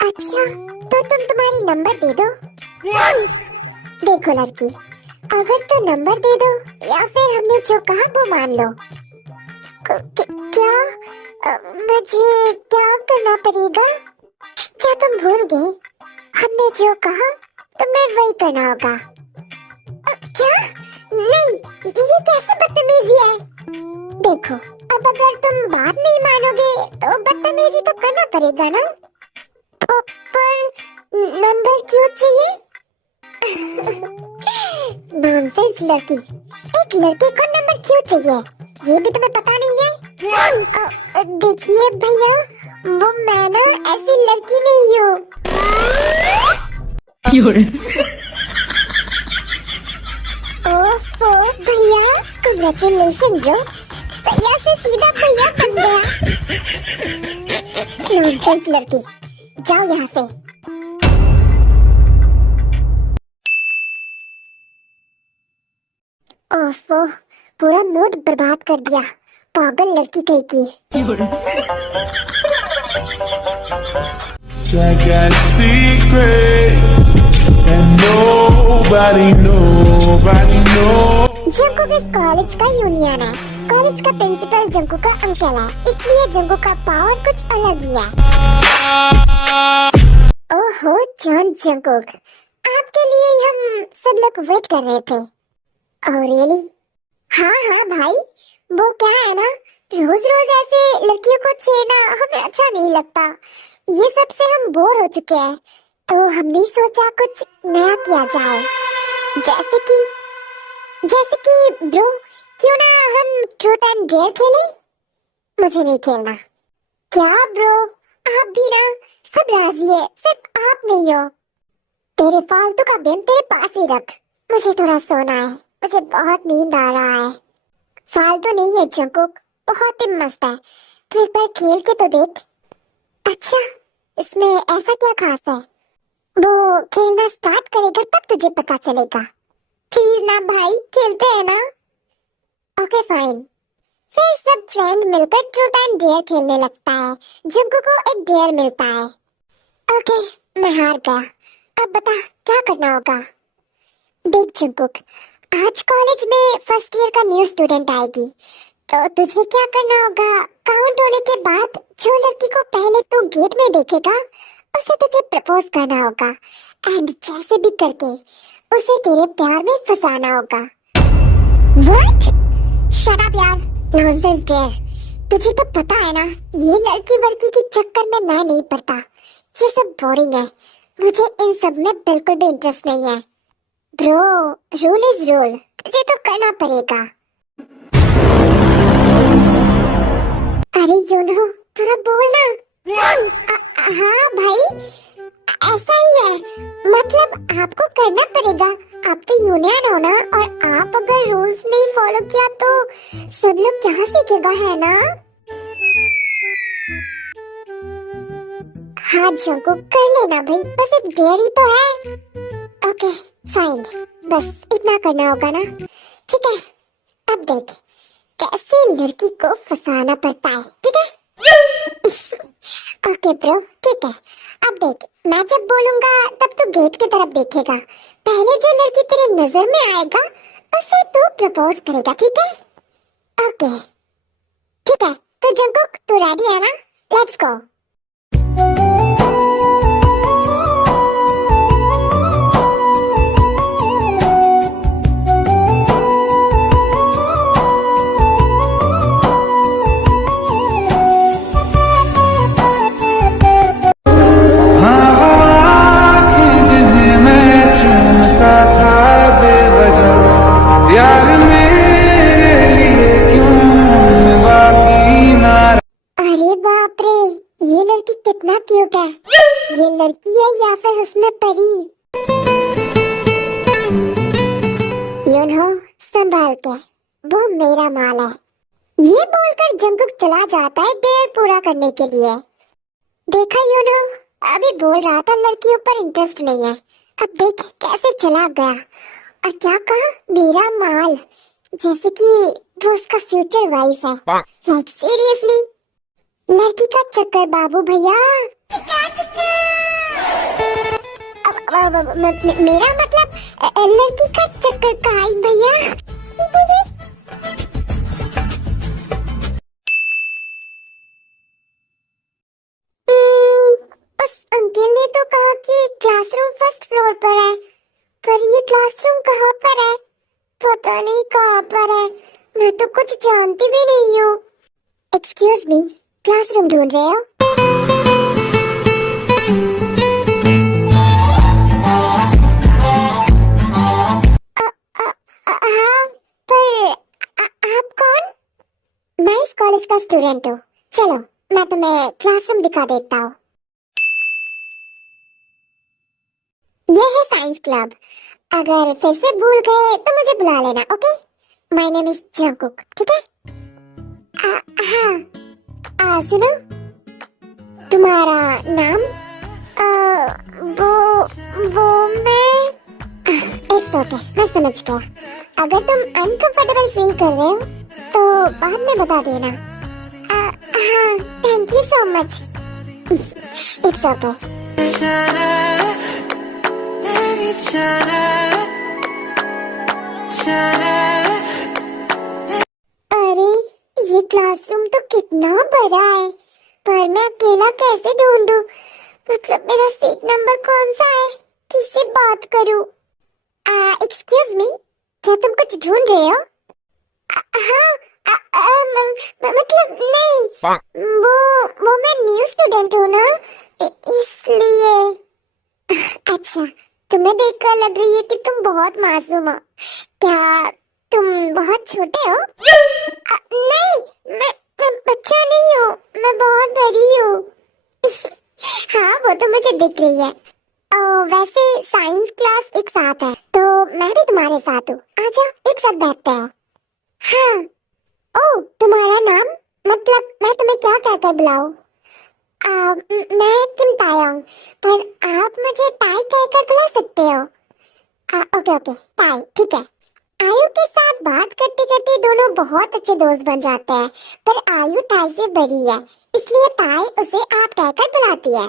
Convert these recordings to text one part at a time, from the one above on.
अच्छा, तो तुम तुम्हारी नंबर दे दो। देखो लड़की, अगर तुम नंबर दे दो या फिर हमने जो कहा वो मान लो। क्या? मुझे क्या करना पड़ेगा? क्या तुम भूल गए? हमने जो कहा तुम्हें वही करना होगा। क्या? नहीं, ये कैसी बदतमीजी है? देखो, अब अगर तुम बात नहीं मानोगे तो बदतमीजी तो करना पड़ेगा ना। पर नंबर क्यों चाहिए? नॉनसेंस लड़की, एक लड़के को नंबर क्यों चाहिए ये भी तुम्हें पता नहीं है? देखिए भैया, वो मैं ना ऐसी लड़की नहीं हूँ। ओफो भैया, कांग्रेचुलेशन ब्रो, सैया से सीधा भैया बन गया। नॉनसेंस लड़की, जाओ यहाँ से। ओफो, पूरा मूड बर्बाद कर दिया, पागल लड़की कहीं की। I got a secret and nobody knows. Jungkook इस कॉलेज का यूनियन है। कॉलेज का प्रिंसिपल जंकुक का अंकल है, इसलिए जंकुक का पावर कुछ अलग ही है। ओहो जॉन जंकुक, आपके लिए हम सब लोग वेट कर रहे थे। Oh really? हाँ हाँ भाई, वो क्या है ना, रोज रोज ऐसे लड़कियों को छेड़ना हमें अच्छा नहीं लगता। ये सब से हम बोर हो चुके हैं, तो हमने सोचा कुछ नया किया जाए। जैसे कि ब्रो, क्यों ना हम ट्रूथ एंड डेयर खेलें? मुझे नहीं खेलना। क्या ब्रो, आप भी ना, सब राजी है, सिर्फ आप नहीं हो। तेरे फालतू का गेम तेरे पास ही रख, मुझे थोड़ा सोना है, मुझे बहुत नींद आ रहा है। फालतू नहीं है जंकुक, बहुत ही मस्त है, तो एक बार खेल के तो देख। अच्छा, इसमें ऐसा क्या खास है? वो खेलना स्टार्ट करेगा तब तुझे पता चलेगा। प्लीज ना भाई, खेलते हैं ना? Okay fine. फिर सब फ्रेंड मिलकर ट्रूथ एंड डेयर खेलने लगता है। जंकुक को एक डेयर मिलता है। ओके, मैं हार गया, अब बता क्या करना होगा? देख जंकुक, आज कॉलेज में फर्स्ट ईयर का न्यू स्टूडेंट आएगी, तो तुझे क्या करना होगा? काउंट होने के बाद जो लड़की को पहले तू गेट में देखेगा उसे तुझे प्रपोज करना होगा, एंड जैसे भी करके उसे तेरे प्यार में फंसाना होगा। व्हाट? शट अप यार, नॉनसेंस डेयर। तुझे तो पता है ना, ये लड़की वड़की के चक्कर में मैं नहीं पड़ता, ये सब बोरिंग है, मुझे इन सब में बिल्कुल भी इंटरेस्ट नहीं है। ब्रो, रूल इज रूल, तुझे तो करना पड़ेगा। अरे यूनो, थोड़ा बोलना। हाँ भाई, ऐसा ही है, मतलब आपको करना पड़ेगा, आप तो यूनियन हो ना, और आप अगर रूल्स नहीं फॉलो किया तो सब लोग क्या सीखेगा, है ना? हाँ जंकुक, कर लेना भाई, बस एक डेयर ही तो है। ओके फाइन, बस इतना करना होगा ना, ठीक है? अब देख कैसे लड़की को फंसाना पड़ता है, ठीक है? ओके ब्रो, ठीक है। अब देख, मैं जब बोलूंगा तब तू गेट की तरफ देखेगा, पहले जो लड़की तेरे नजर में आएगा उसे तू प्रपोज करेगा, ठीक है? ओके ठीक है, तो जंकुक तू रेडी है ना? Let's go. कितना क्यूट है, ये लड़की है या फिर उसमें परी? संभाल के, वो मेरा माल है। ये बोलकर जंकुक चला जाता है डेयर पूरा करने के लिए। देखा अभी बोल रहा था लड़कियों पर इंटरेस्ट नहीं है, अब देख कैसे चला गया, और क्या कहा, मेरा माल, जैसे कि वो उसका फ्यूचर वाइफ है। लाइक सीरियसली, लड़की का चक्कर बाबू भैया। मेरा मतलब लड़की का चक्कर का आई भैया। उस अंकल ने तो कहा कि क्लासरूम फर्स्ट फ्लोर पर है, पर ये क्लासरूम कहाँ पर है? पता नहीं कहाँ पर है, मैं तो कुछ जानती भी नहीं हूँ। एक्सक्यूज मी, क्लासरूम ढूंढ रहे हो? हाँ, पर आप कौन? मैं इस कॉलेज का स्टूडेंट हूँ। चलो मैं तुम्हें क्लासरूम दिखा देता हूँ। ये है साइंस क्लब। अगर फिर से भूल गए तो मुझे बुला लेना, okay? My name is Jungkook, ठीक है? हाँ, सुनो, तुम्हारा नाम? वो मैं इट्स ओके, मैं समझ गया। अगर तुम अनकंफर्टेबल फील कर रहे हो तो बाद में बता देना। हाँ, thank you so much. It's okay. अरे ये क्लासरूम तो कितना बड़ा है, पर मैं अकेला कैसे ढूंढूं? मतलब मेरा सीट नंबर कौन सा है? किससे बात करूं? एक्सक्यूज मी, क्या तुम कुछ ढूंढ रहे हो? हाँ, मतलब नहीं, वो मैं न्यू स्टूडेंट हूँ ना, इसलिए। अच्छा, तुम्हें देखकर लग रही है कि तुम बहुत मासूम हो। क्या तुम बहुत छोटे हो? नहीं, मैं बच्चा नहीं हूँ, मैं बहुत बड़ी हूँ। हाँ, वो तो मुझे दिख रही है। वैसे साइंस क्लास एक साथ है, तो मैं भी तुम्हारे साथ हूँ। आजा, एक साथ बैठते हैं। हाँ। ओह, तुम्हारा नाम? मतलब मैं तुम्हें क्या कहकर बुलाऊं? मैं किम तायोंग, पर आप मुझे ताई कहकर बुला सकते हो। ओके ओके, ताई, ठीक है। आयु के साथ बात करते करते दोनों बहुत अच्छे दोस्त बन जाते हैं, पर आयु ताई से बड़ी है, इसलिए ताई उसे आप कहकर बुलाती है।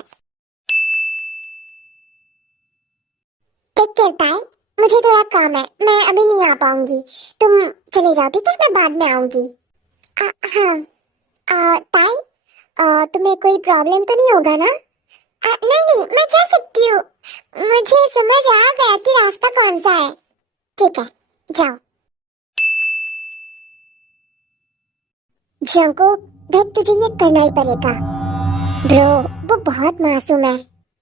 टेक केयर ताई, मुझे थोड़ा काम है, मैं अभी नहीं आ पाऊंगी। तुम चले जाओ, ठीक है? मैं बाद में आऊंगी। हाँ। ताई, तुम्हें कोई प्रॉब्लम तो नहीं होगा ना? नहीं नहीं, मैं जा सकती हूँ। मुझे समझ आ गया कि रास्ता कौन सा है। ठीक है, जाओ। जंको, देख तुझे ये करना ही पड़ेगा। ब्रो, वो बहुत मासूम है।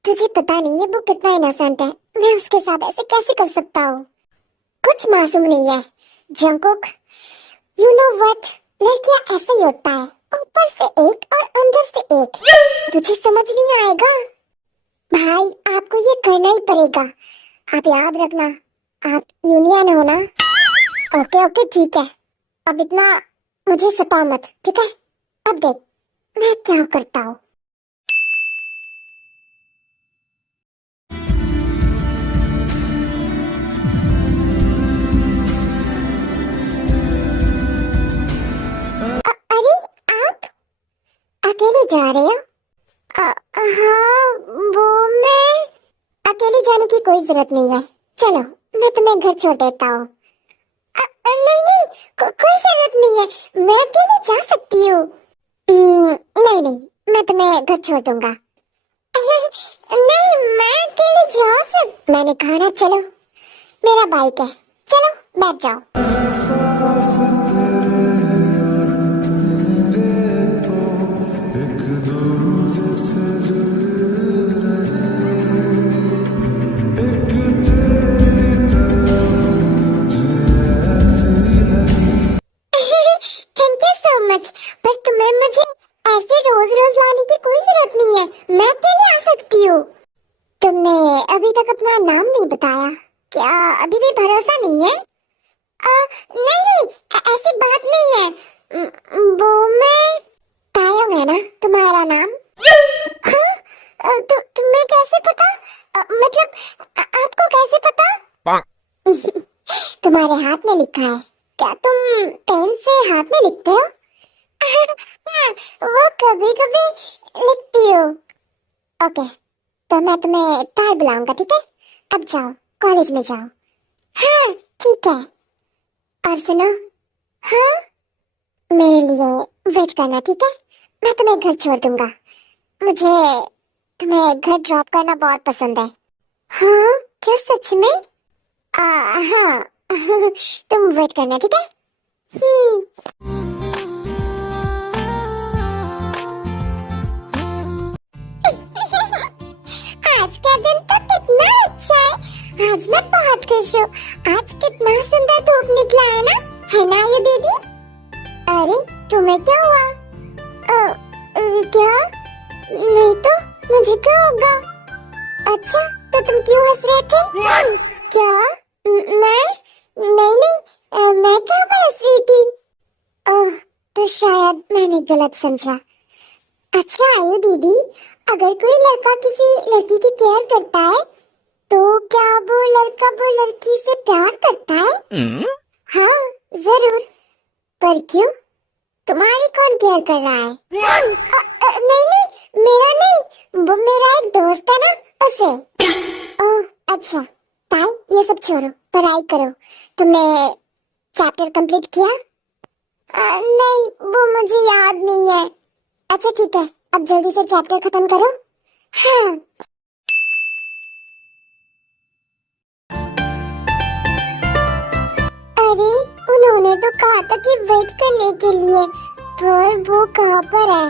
तुझे पता नहीं है वो कितना इनोसेंट है। मैं उसके साथ ऐसे कैसे कर सकता हूँ? कुछ मासूम नहीं है जंकुक। यू नो व्हाट, लड़कियां ऐसे ही होता है, ऊपर से एक और अंदर से एक। तुझे समझ नहीं आएगा भाई, आपको ये करना ही पड़ेगा। आप याद रखना, आप यूनियन हो ना? ओके ओके, ठीक है। अब इतना मुझे सता मत, ठीक है? अब देख मैं क्या करता हूँ। अरे आप अकेले जा रहे हो? हाँ, वो मैं अकेले जाने की कोई जरूरत नहीं है। चलो मैं तुम्हें घर छोड़ देता हूँ। नहीं नहीं, कोई जरूरत नहीं है, मैं अकेले जा सकती हूँ। नहीं नहीं, मैं तुम्हें घर छोड़ दूंगा। नहीं, मैं अकेले जा मैंने कहा ना, चलो, मेरा बाइक है, चलो बैठ जाओ। थैंक यू सो मच, पर तुम्हें मुझे ऐसे रोज रोज लाने की कोई जरूरत नहीं है, मैं अकेले आ सकती हूँ। तुमने अभी तक अपना नाम नहीं बताया, क्या अभी भी भरोसा नहीं है? नहीं नहीं, ऐसी बात नहीं है। वो मैं तायंग है ना तुम्हारा नाम? हाँ? तुम्हें कैसे पता? मतलब आपको कैसे पता? तुम्हारे हाथ में लिखा है, क्या तुम पेन से हाथ में लिखते हो? हाँ, वो कभी कभी लिखती हूँ। ओके, तो मैं तुम्हें ताई बुलाऊंगा, ठीक है? अब जाओ, कॉलेज में जाओ। हाँ ठीक है। और सुनो, हाँ मेरे लिए वेट करना, ठीक है? मैं तुम्हें घर छोड़ दूंगा। मुझे तुम्हें घर ड्रॉप करना बहुत पसंद है। हाँ क्या सच में? हाँ तुम वेट करना, ठीक है? आज का दिन तो कितना अच्छा है। आज मैं बहुत खुश हूँ। आज कितना सुंदर धूप निकला है ना ये दीदी? अरे तुम्हें क्या हुआ? क्या? नहीं तो मुझे क्या होगा? अच्छा तो तुम क्यों हंस रहे थे? क्या? मैं? नहीं, मैं कहाँ पर हंस रही थी? ओह, तो शायद मैंने गलत समझा। अच्छा आयु दीदी, अगर कोई लड़का किसी लड़की की केयर करता है तो क्या वो लड़का वो लड़की से प्यार करता है? हाँ जरूर। पर क्यों? तुम्हारी कौन केयर कर रहा है? नहीं, मेरा नहीं, वो मेरा एक दोस्त है ना, उसे। ओह अच्छा। ताई ये सब छोड़ो, पढ़ाई करो। तुमने चैप्टर कंप्लीट किया? नहीं, वो मुझे याद नहीं है। अच्छा ठीक है, अब जल्दी से चैप्टर खत्म करो। हाँ। अरे उन्होंने तो कहा था कि वेट करने के लिए, पर वो कहाँ पर है?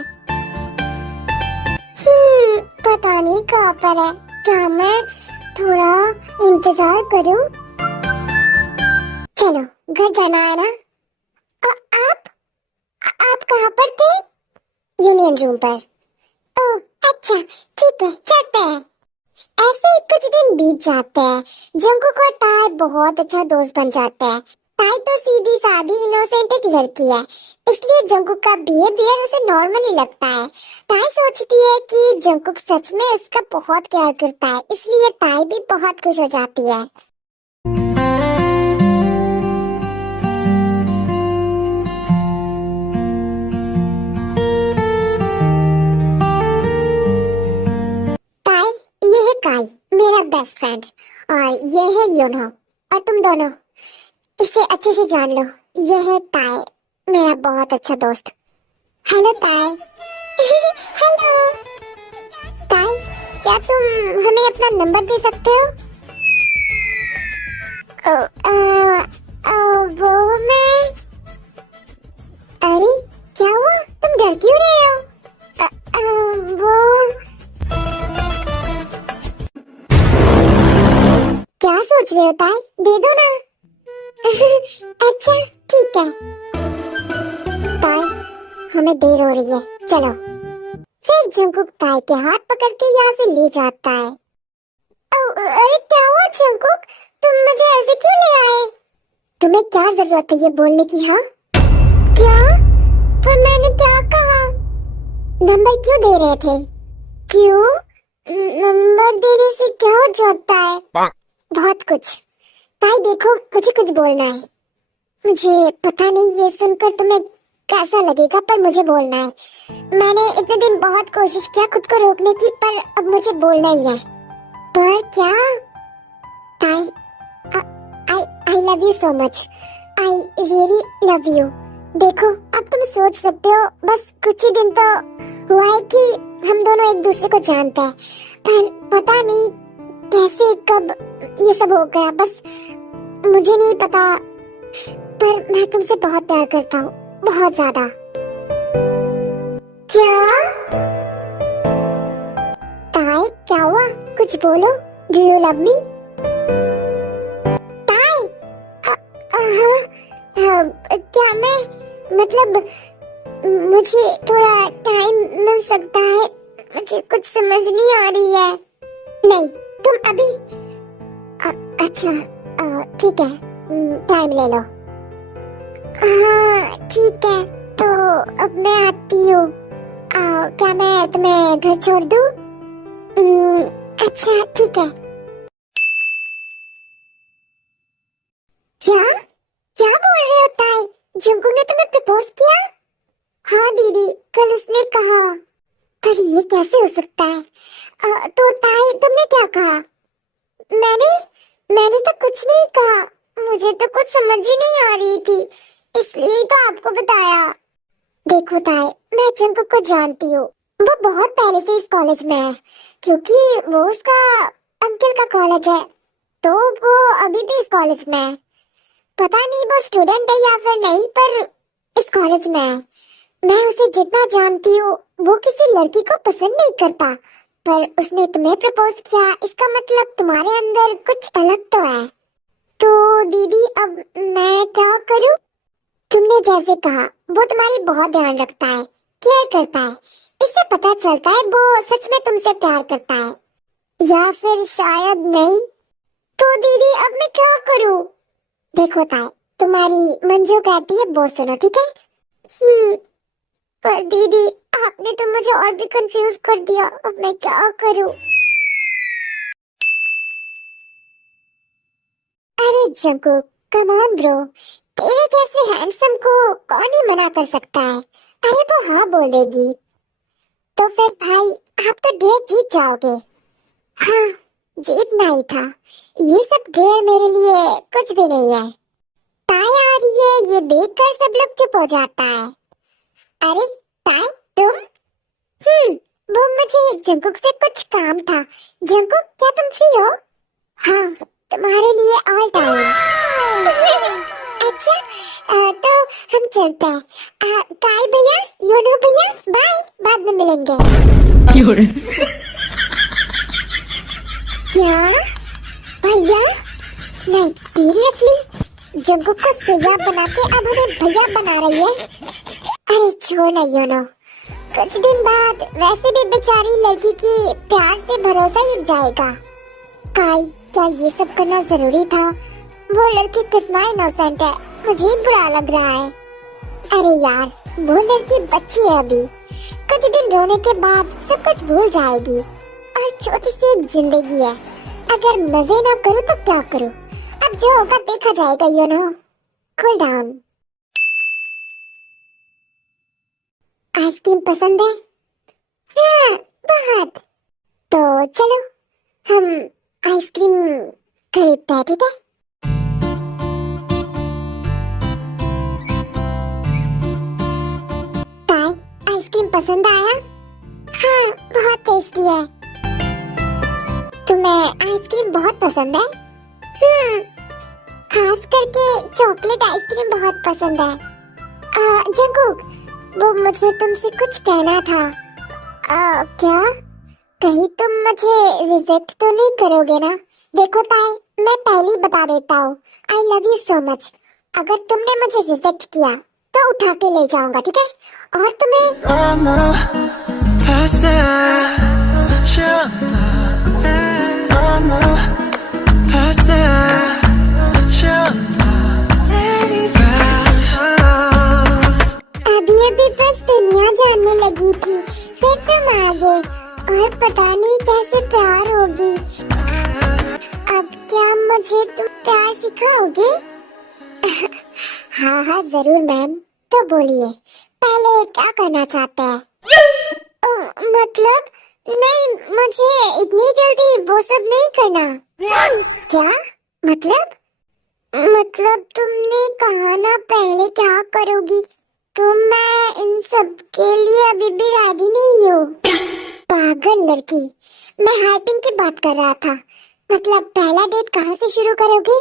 पता नहीं कहाँ पर है। क्या मैं थोड़ा इंतजार करूं? चलो घर जाना है ना? आप आप कहाँ पर थे? यूनियन रूम पर। ओह अच्छा ठीक है, चलते हैं। ऐसे ही कुछ दिन बीत जाते हैं। जंकुक और टाई बहुत अच्छा दोस्त बन जाते हैं। टाई तो सीधी सादी इनोसेंट एक लड़की है, इसलिए जंकुक का बिहेवियर उसे नॉर्मल ही लगता है। टाई सोचती है कि जंकुक सच में उसका बहुत केयर करता है, इसलिए टाई भी बहुत खुश हो जाती है। टाई, ये है काई, मेरा बेस्ट फ्रेंड, और ये है योनो, और तुम दोनों इसे अच्छे से जान लो। ये है ताई, मेरा बहुत अच्छा दोस्त। हेलो ताई। हेलो ताई, क्या तुम हमें अपना नंबर दे सकते हो? ओ, आ, वो मैं। अरे क्या हुआ, तुम डर क्यों रहे हो? वो क्या सोच रहे हो ताई, दे दो ना। अच्छा ठीक है। ताई हमें देर हो रही है, चलो। फिर जंकुक ताई के हाथ पकड़ के यहाँ से ले जाता है। अरे क्या हुआ जंकुक, तुम मुझे ऐसे क्यों ले आए? तुम्हें क्या जरूरत है ये बोलने की? हाँ क्या? पर मैंने क्या कहा? नंबर क्यों दे रहे थे? क्यों? नंबर देने से क्या हो जाता है? बहुत कुछ। ताई देखो, मुझे कुछ बोलना है। मुझे पता नहीं ये सुनकर तुम्हें कैसा लगेगा, पर मुझे बोलना है। मैंने इतने दिन बहुत कोशिश किया खुद को रोकने की, पर अब मुझे बोलना ही है। पर क्या? ताई, I love you so much. I really love you. देखो अब तुम सोच सकते हो, बस कुछ ही दिन तो हुआ है कि हम दोनों एक दूसरे को जानते हैं, पर पता नहीं कैसे कब ये सब हो गया, बस मुझे नहीं पता। पर मैं तुमसे बहुत प्यार करता हूँ, बहुत ज्यादा। क्या? ताई क्या हुआ, कुछ बोलो। Do you love me? ताई क्या मैं, मतलब मुझे थोड़ा टाइम मिल सकता है? मुझे कुछ समझ नहीं आ रही है। नहीं तुम अभी अच्छा ठीक है, टाइम ले लो। हाँ ठीक है, तो अब मैं आती हूँ। क्या मैं तुम्हें घर छोड़ दूँ? अच्छा ठीक है। क्या क्या बोल रहे हो ताई? जंकुक ने तुम्हें प्रपोज किया? हाँ दीदी, कल उसने कहा। पर ये कैसे हो सकता है? तो ताई तुमने क्या कहा? मैंने मैंने तो कुछ नहीं कहा। मुझे तो कुछ समझ ही नहीं आ रही थी, इसलिए तो आपको बताया। देखो ताई, मैं जंकुक को जानती हूँ। वो बहुत पहले से इस कॉलेज में है, क्योंकि वो उसका अंकल का कॉलेज है, तो वो अभी भी इस कॉलेज में है। पता नहीं वो स्टूडेंट है या फिर नहीं, पर इस कॉलेज में है। मैं उसे जितना जानती हूँ, वो किसी लड़की को पसंद नहीं करता, पर उसने तुम्हें प्रपोज किया, इसका मतलब तुम्हारे अंदर कुछ अलग तो है। तो दीदी, अब मैं क्या करूँ? तुमने जैसे कहा, वो तुम्हारी बहुत ध्यान रखता है, केयर करता है। इससे पता चलता है वो सच में तुमसे प्यार करता है, या फिर शायद नहीं। तो दीदी, अब मैं क्या करूँ? देखो ताई, तुम्हारी मन जो कहती है वो सुनो, ठीक है? पर दीदी, आपने तो मुझे और भी कंफ्यूज कर दिया। अब मैं क्या करूँ? अरे जंकुक, कम ऑन ब्रो, तेरे जैसे हैंडसम को कौन ही मना कर सकता है? अरे वो हाँ बोल देगी। तो फिर भाई, आप तो डेट जीत जाओगे। हाँ, जीतना ही था। ये सब डेयर मेरे लिए कुछ भी नहीं है। ताई आ रही है, ये देखकर सब लोग चुप हो जाता है। अरे ताई, तुम? वो मुझे जंकुक से कुछ काम था। जंकुक, क्या तुम फ्री हो? हाँ, तुम्हारे लिए ऑल टाइम। अच्छा, तो हम चलते हैं। काय भैया, योनो भैया, बाय, बाद में मिलेंगे। क्या भैया? Like seriously? जंकुक को सैया बना के अब हमें भैया बना रही है? अरे छोड़ ना योनो, कुछ दिन बाद वैसे भी बेचारी लड़की की प्यार से भरोसा ही उठ जाएगा। काय, क्या ये सब करना जरूरी था? वो लड़की कितना इनोसेंट है, मुझे ही बुरा लग रहा है। अरे यार, वो लड़की बच्ची है अभी, कुछ दिन रोने के बाद सब कुछ भूल जाएगी, और छोटी सी एक जिंदगी है। अगर मजे ना करूँ तो क्या करूँ? अब जो होगा देखा जाएगा, you know. Cool down. Ice cream पसंद है? हाँ, बहुत। तो चलो हम आइसक्रीम खरीदते हैं, ठीक है? ताई, आइसक्रीम पसंद आया? हाँ, बहुत टेस्टी है। तुम्हें आइसक्रीम बहुत पसंद है? खास करके चॉकलेट आइसक्रीम बहुत पसंद है। जंकुक, वो मुझे तुमसे कुछ कहना था। क्या? कहीं तुम मुझे रिजेक्ट तो नहीं करोगे ना? देखो ताई, मैं पहले ही बता देता हूँ, I love you so much. अगर तुमने मुझे रिजेक्ट किया तो उठा के ले जाऊंगा, ठीक है? और तुम्हें अभी अभी बस दुनिया जानने लगी थी, फिर तुम आ गए, और पता नहीं कैसे प्यार होगी। अब क्या मुझे तुम प्यार सिखाओगे? हाँ हाँ जरूर मैम। तो बोलिए, पहले क्या करना चाहते हैं? मतलब नहीं, मुझे इतनी जल्दी वो सब नहीं करना। क्या मतलब? मतलब तुमने कहा ना पहले क्या करोगी, तो मैं इन सब के लिए अभी भी रेडी नहीं हूँ। पागल लड़की, मैं हाइपिंग की बात कर रहा था। मतलब पहला डेट कहाँ से शुरू करोगी?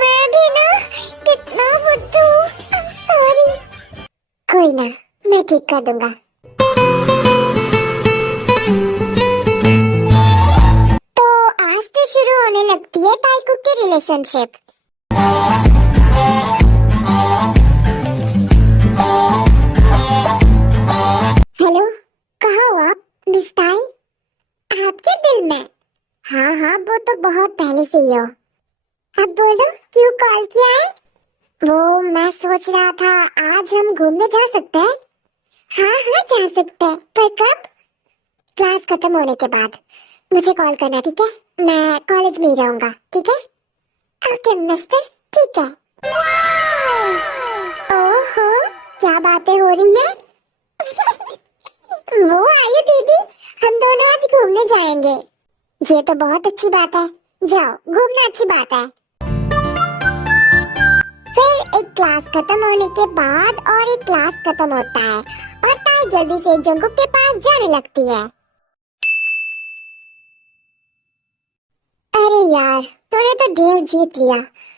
मैं भी ना कितना बुद्धू, सॉरी। कोई ना, मैं ठीक कर दूंगा। तो आज से शुरू होने लगती है ताइकू की रिलेशनशिप। हेलो, कहाँ हो आप मिस ताई? आपके दिल में? हाँ हाँ, वो तो बहुत पहले से ही हो। अब बोलो, क्यों कॉल किया है? वो मैं सोच रहा था आज हम घूमने जा सकते हैं। हाँ हाँ जा सकते हैं, पर कब? क्लास खत्म होने के बाद मुझे कॉल करना, ठीक है? मैं कॉलेज में ही रहूंगा, ठीक है? ओके मिस्टर, ठीक है। रही है? वो आयु दीदी, हम दोनों आज घूमने जाएंगे। ये तो बहुत अच्छी बात है, जाओ घूमना अच्छी बात है। फिर एक क्लास खत्म होने के बाद और एक क्लास खत्म होता है और ताई जल्दी से जंगकुक के पास जाने लगती है। अरे यार, तूने तो ढेर जीत लिया,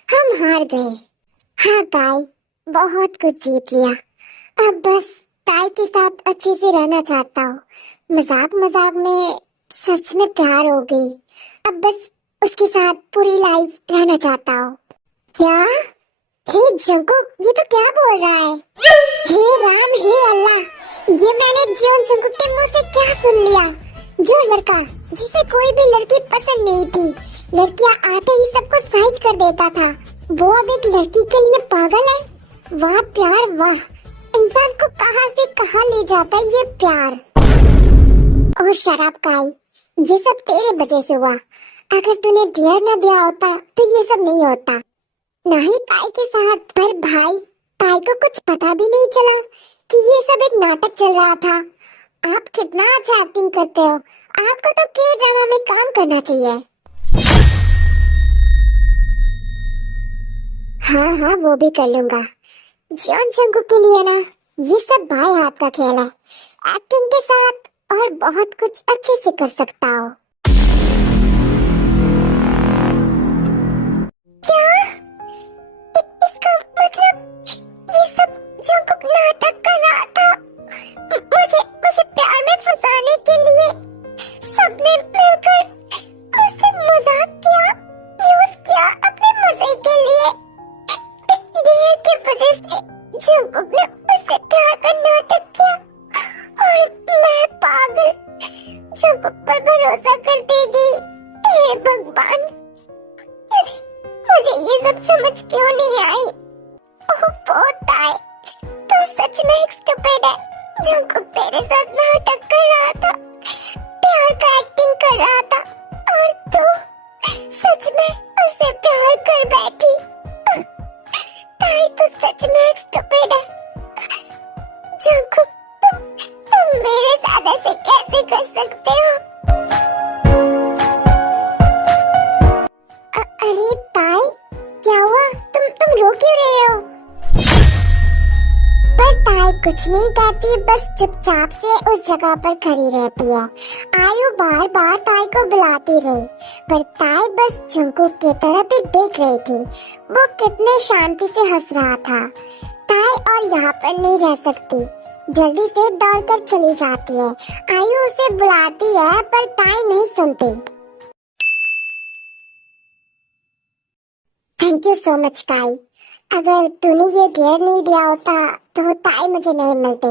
हम हार गए। हाँ ताई, बहुत कुछ जीत लिया। अब बस ताई के साथ अच्छे से रहना चाहता हूँ। मजाक मजाक में सच में प्यार हो गई। अब बस उसके साथ पूरी लाइफ रहना चाहता हूँ। क्या? हे जंगकुक, ये तो क्या बोल रहा है? हे राम, हे अल्लाह, ये मैंने जंगकुक के मुंह से क्या सुन लिया? जो लड़का जिसे कोई भी लड़की पसंद नहीं थी, लड़कियां आते ही सबको साइड कर देता था, वो अब एक लड़की के लिए पागल है। वाह प्यार वाह, इंसान को कहां से कहां ले जाता है ये प्यार। और शराब काई, ये सब तेरे वजह से हुआ। अगर तूने डेयर न दिया होता तो ये सब नहीं होता। ना ही ताई के साथ, पर भाई ताई को कुछ पता भी नहीं चला कि ये सब एक नाटक चल रहा था। आप कितना अच्छा एक्टिंग करते हो, आपको तो के ड्रामा में काम करना चाहिए। हाँ हाँ, वो भी कर लूंगा। जॉन जंगकुक के लिए ना ये सब बाएं हाथ का खेल है। एक्टिंग के साथ और बहुत कुछ अच्छे से कर सकता हो। क्या? इसका मतलब ये सब जंगकुक नाटक कर रहा था। मुझे प्यार में फंसाने के लिए सबने मिलकर मुझसे मजाक किया, यूज किया अपने मजे के लिए। डेयर की वजह से जंगकुक ने मुझसे प्यार का नाटक किया और मैं पागल जंगकुक पर भरोसा कर देगी। हे भगवान, मुझे ये सब समझ क्यों नहीं आई? ओह ताई, तो सच में एक स्टूपिड है। जंगकुक तेरे साथ नाटक कर रहा था, प्यार का एक्टिंग कर रहा था और तू सच में उससे प्यार कर बैठी। ताई तो सच में एक स्टूपिड है। जंगकुक, तुम मेरे साथ ऐसे कैसे कर सकते हो? अरे ताई, क्या हुआ? तुम रो क्यों रहे हो? पर ताई कुछ नहीं कहती, बस चुपचाप से उस जगह पर खड़ी रहती है। आयु बार बार ताई को बुलाती रही, पर ताई बस जंगकुक की तरफ ही देख रही थी। वो कितने शांति से हंस रहा था। ताई और यहाँ पर नहीं रह सकती, जल्दी से दौड़कर चली जाती है। आयु उसे बुलाती है पर ताई नहीं सुनती। थैंक यू सो मच ताई। अगर तूने ये डेयर नहीं दिया होता तो ताई मुझे नहीं मिलती।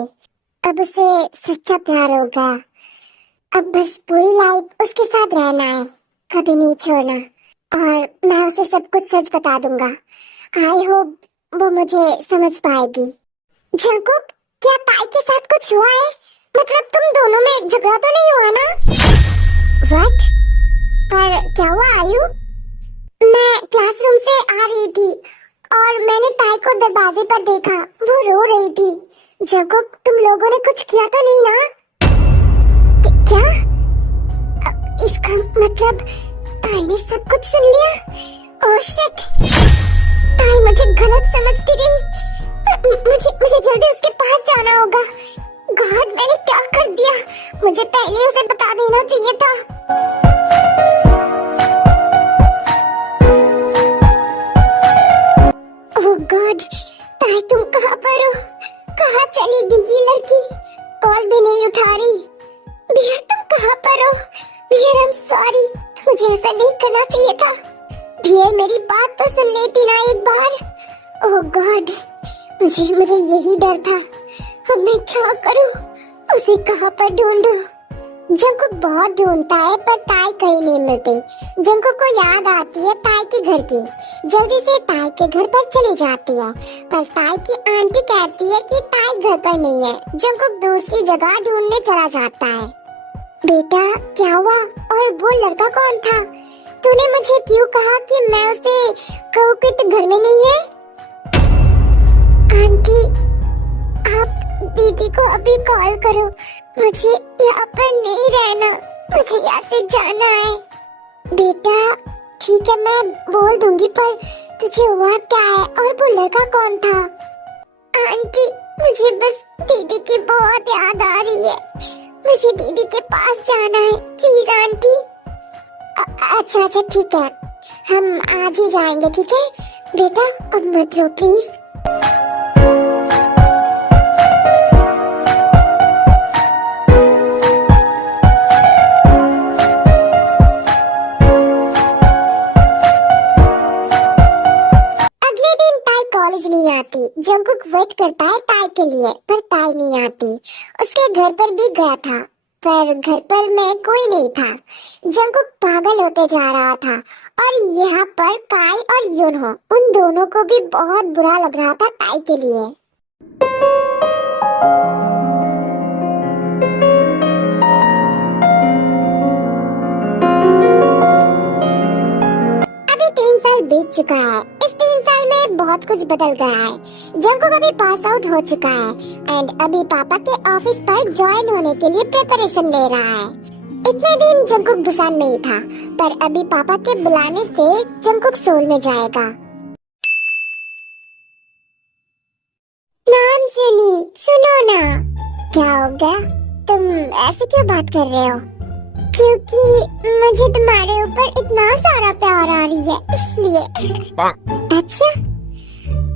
अब उसे सच्चा प्यार होगा। अब बस पूरी लाइफ उसके साथ रहना है, कभी नहीं छोड़ना। और मैं उसे सब कुछ सच बता दूंगा। आई होप वो मुझे समझ पाएगी। जंगकुक, क्या ताई के साथ कुछ हुआ है? मतलब तुम दोनों में झगड़ा तो नहीं हुआ ना? व्हाट? पर क्या हुआ आयु? मैं क्लासरूम से आ रही थी और मैंने ताई को दरवाजे पर देखा, वो रो रही थी। जंगकुक, तुम लोगों ने कुछ किया तो नहीं ना? क्या? इसका मतलब ताई ने सब कुछ सुन लिया? Oh shit! ताई मुझे गलत समझती रही। मुझे जल्दी उसके पास जाना होगा। गॉड, मैंने क्या कर दिया? मुझे पहले उसे बता देना चाहिए था। ओह गॉड, ताई तुम कहाँ पर हो? कहाँ चली गई ये लड़की? कॉल भी नहीं उठा रही। बियर, तुम कहाँ पर हो? बियर, आई एम सॉरी, मुझे ऐसा नहीं करना चाहिए था। बियर, मेरी बात तो सुन लेती ना एक बार। ओह गॉड, मुझे यही डर था। अब मैं क्या करूं? उसे कहाँ पर ढूंढूं? जंगकुक बहुत ढूंढता है पर ताई कहीं नहीं मिलती। जंगकुक को याद आती है ताई के घर की। जल्दी से ताई के घर पर चली जाती है, पर ताई की आंटी कहती है कि ताई घर पर नहीं है। जंगकुक दूसरी जगह ढूंढने चला जाता है। बेटा, क्या हुआ? और वो लड़का कौन था? तूने मुझे क्यों कहा कि मैं उसे कहूँ कि तू घर में नहीं है? आंटी, आप अभी कॉल करो, मुझे यहाँ पर नहीं रहना, मुझे यहाँ से जाना है। बेटा ठीक है, मैं बोल दूंगी, पर तुझे हुआ क्या है और वो लड़का कौन था? आंटी मुझे बस दीदी की बहुत याद आ रही है, मुझे दीदी के पास जाना है, प्लीज आंटी। अच्छा अच्छा ठीक है, हम आज ही जाएंगे, ठीक है बेटा, अब मत रो प्लीज। अगले दिन ताई कॉलेज नहीं आती। जंगकुक वेट करता है ताई के लिए, पर ताई नहीं आती। उसके घर पर भी गया था, पर घर पर में कोई नहीं था। जंगकुक पागल होते जा रहा था, और यहाँ पर काई और यूनहो, उन दोनों को भी बहुत बुरा लग रहा था ताई के लिए। अभी 3 साल बीत चुका है। इस 3 साल में बहुत कुछ बदल गया है। जंगकुक अभी पास आउट हो चुका है एंड अभी पापा के ऑफिस पर ज्वाइन होने के लिए प्रिपरेशन ले रहा है। इतने दिन जंगकुक बुसान में ही था, पर अभी पापा के बुलाने से जंगकुक सोल में जाएगा। नाम सुनी, सुनो ना। क्या हो गया? तुम ऐसे क्यों बात कर रहे हो? क्योंकि मुझे तुम्हारे ऊपर इतना सारा प्यार आ रही है, इसलिए। अच्छा,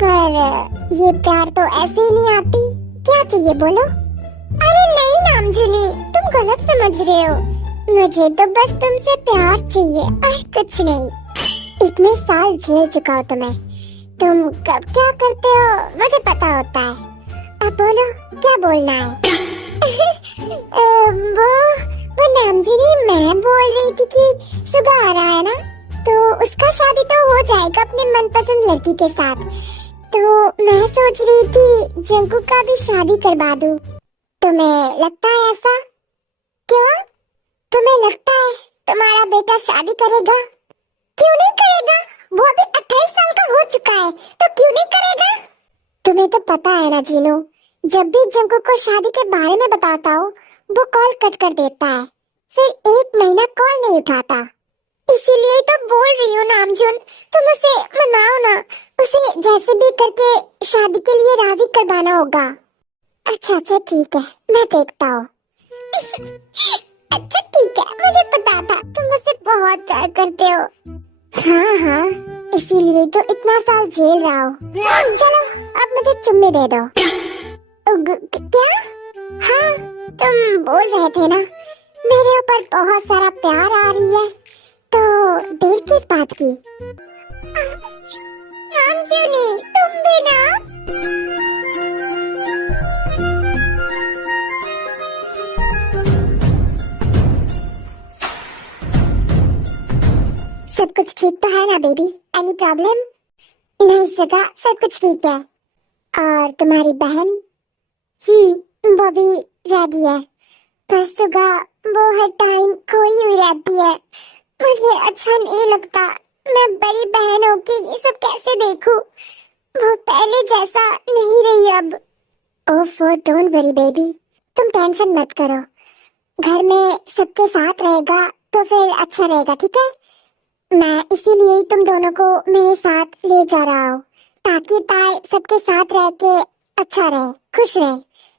पर ये प्यार तो ऐसे ही नहीं आती। क्या चाहिए बोलो? अरे नहीं नामजुनी, तुम गलत समझ रहे हो। मुझे तो बस तुमसे प्यार चाहिए और कुछ नहीं। इतने साल झेल चुका हो तुम्हें, तुम कब क्या करते हो मुझे पता होता है। अब बोलो क्या बोलना है? वो नामजुनी, मैं बोल रही थी कि सुबह आ रहा है ना, तो उसका शादी तो हो जाएगा अपने मनपसंद लड़की के साथ। तो मैं सोच रही थी जंगकुक का भी शादी करवा दूं। तुम्हें लगता है ऐसा? क्यों? तुम्हें लगता है तुम्हारा बेटा शादी करेगा? क्यों नहीं करेगा? वो अभी 28 साल का हो चुका है, तो क्यों नहीं करेगा? तुम्हें तो पता है ना जीनू, जब भी जंगकुक को शादी के बारे में बताता हूँ, वो कॉल कट कर देता है, फिर 1 महीना कॉल नहीं उठाता। इसीलिए तो बोल रही हूँ नामजुन, तुम उसे मनाओ ना, उसे जैसे भी करके शादी के लिए राजी करवाना होगा। अच्छा अच्छा ठीक है, मैं देखता हूँ। अच्छा ठीक है, मुझे पता था तुम मुझसे बहुत प्यार करते हो। हाँ हाँ, इसीलिए तो इतना साल झेल रहा हूँ। चलो अब मुझे चुम्मी दे दो। क्या? हाँ, तुम बोल रहे थे ना मेरे ऊपर बहुत सारा प्यार आ रही है, तो देर किस बात की? नामजुनी, तुम भी ना। सब कुछ ठीक तो है ना बेबी? Any problem? नहीं सगा, सब कुछ ठीक है। और तुम्हारी बहन? वो भी रेडी है, पर सुगा वो हर टाइम खोई हुई रहती है। मुझे अच्छा नहीं लगता, मैं बड़ी बहन होके ये सब कैसे देखूं? वो पहले जैसा नहीं रही अब। ओह डोंट वरी बेबी, तुम टेंशन मत करो, घर में सबके साथ रहेगा तो फिर अच्छा रहेगा, ठीक है? मैं इसीलिए ही तुम दोनों को मेरे साथ ले जा रहा हूँ, ताकि ताई सबके साथ रह के अच्छा रहे, खुश रहे,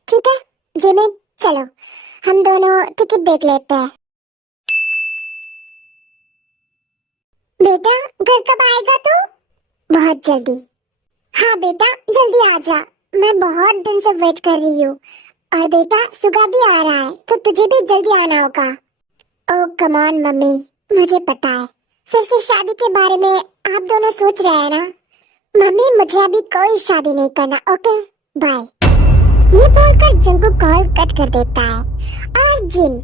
ठीक है? जिमिन चलो हम दोनों टिकट देख लेते हैं। बेटा घर कब आएगा तू? बहुत जल्दी। हाँ बेटा जल्दी आ जा, मैं बहुत दिन से वेट कर रही हूँ। और बेटा सुगा भी आ रहा है, तो तुझे भी जल्दी आना होगा। ओह कम ऑन मम्मी, मुझे पता है फिर से शादी के बारे में आप दोनों सोच रहे हैं ना। मम्मी मुझे अभी कोई शादी नहीं करना, ओके बाय। ये बोलकर जंगकुक कॉल कट कर देता है और जिन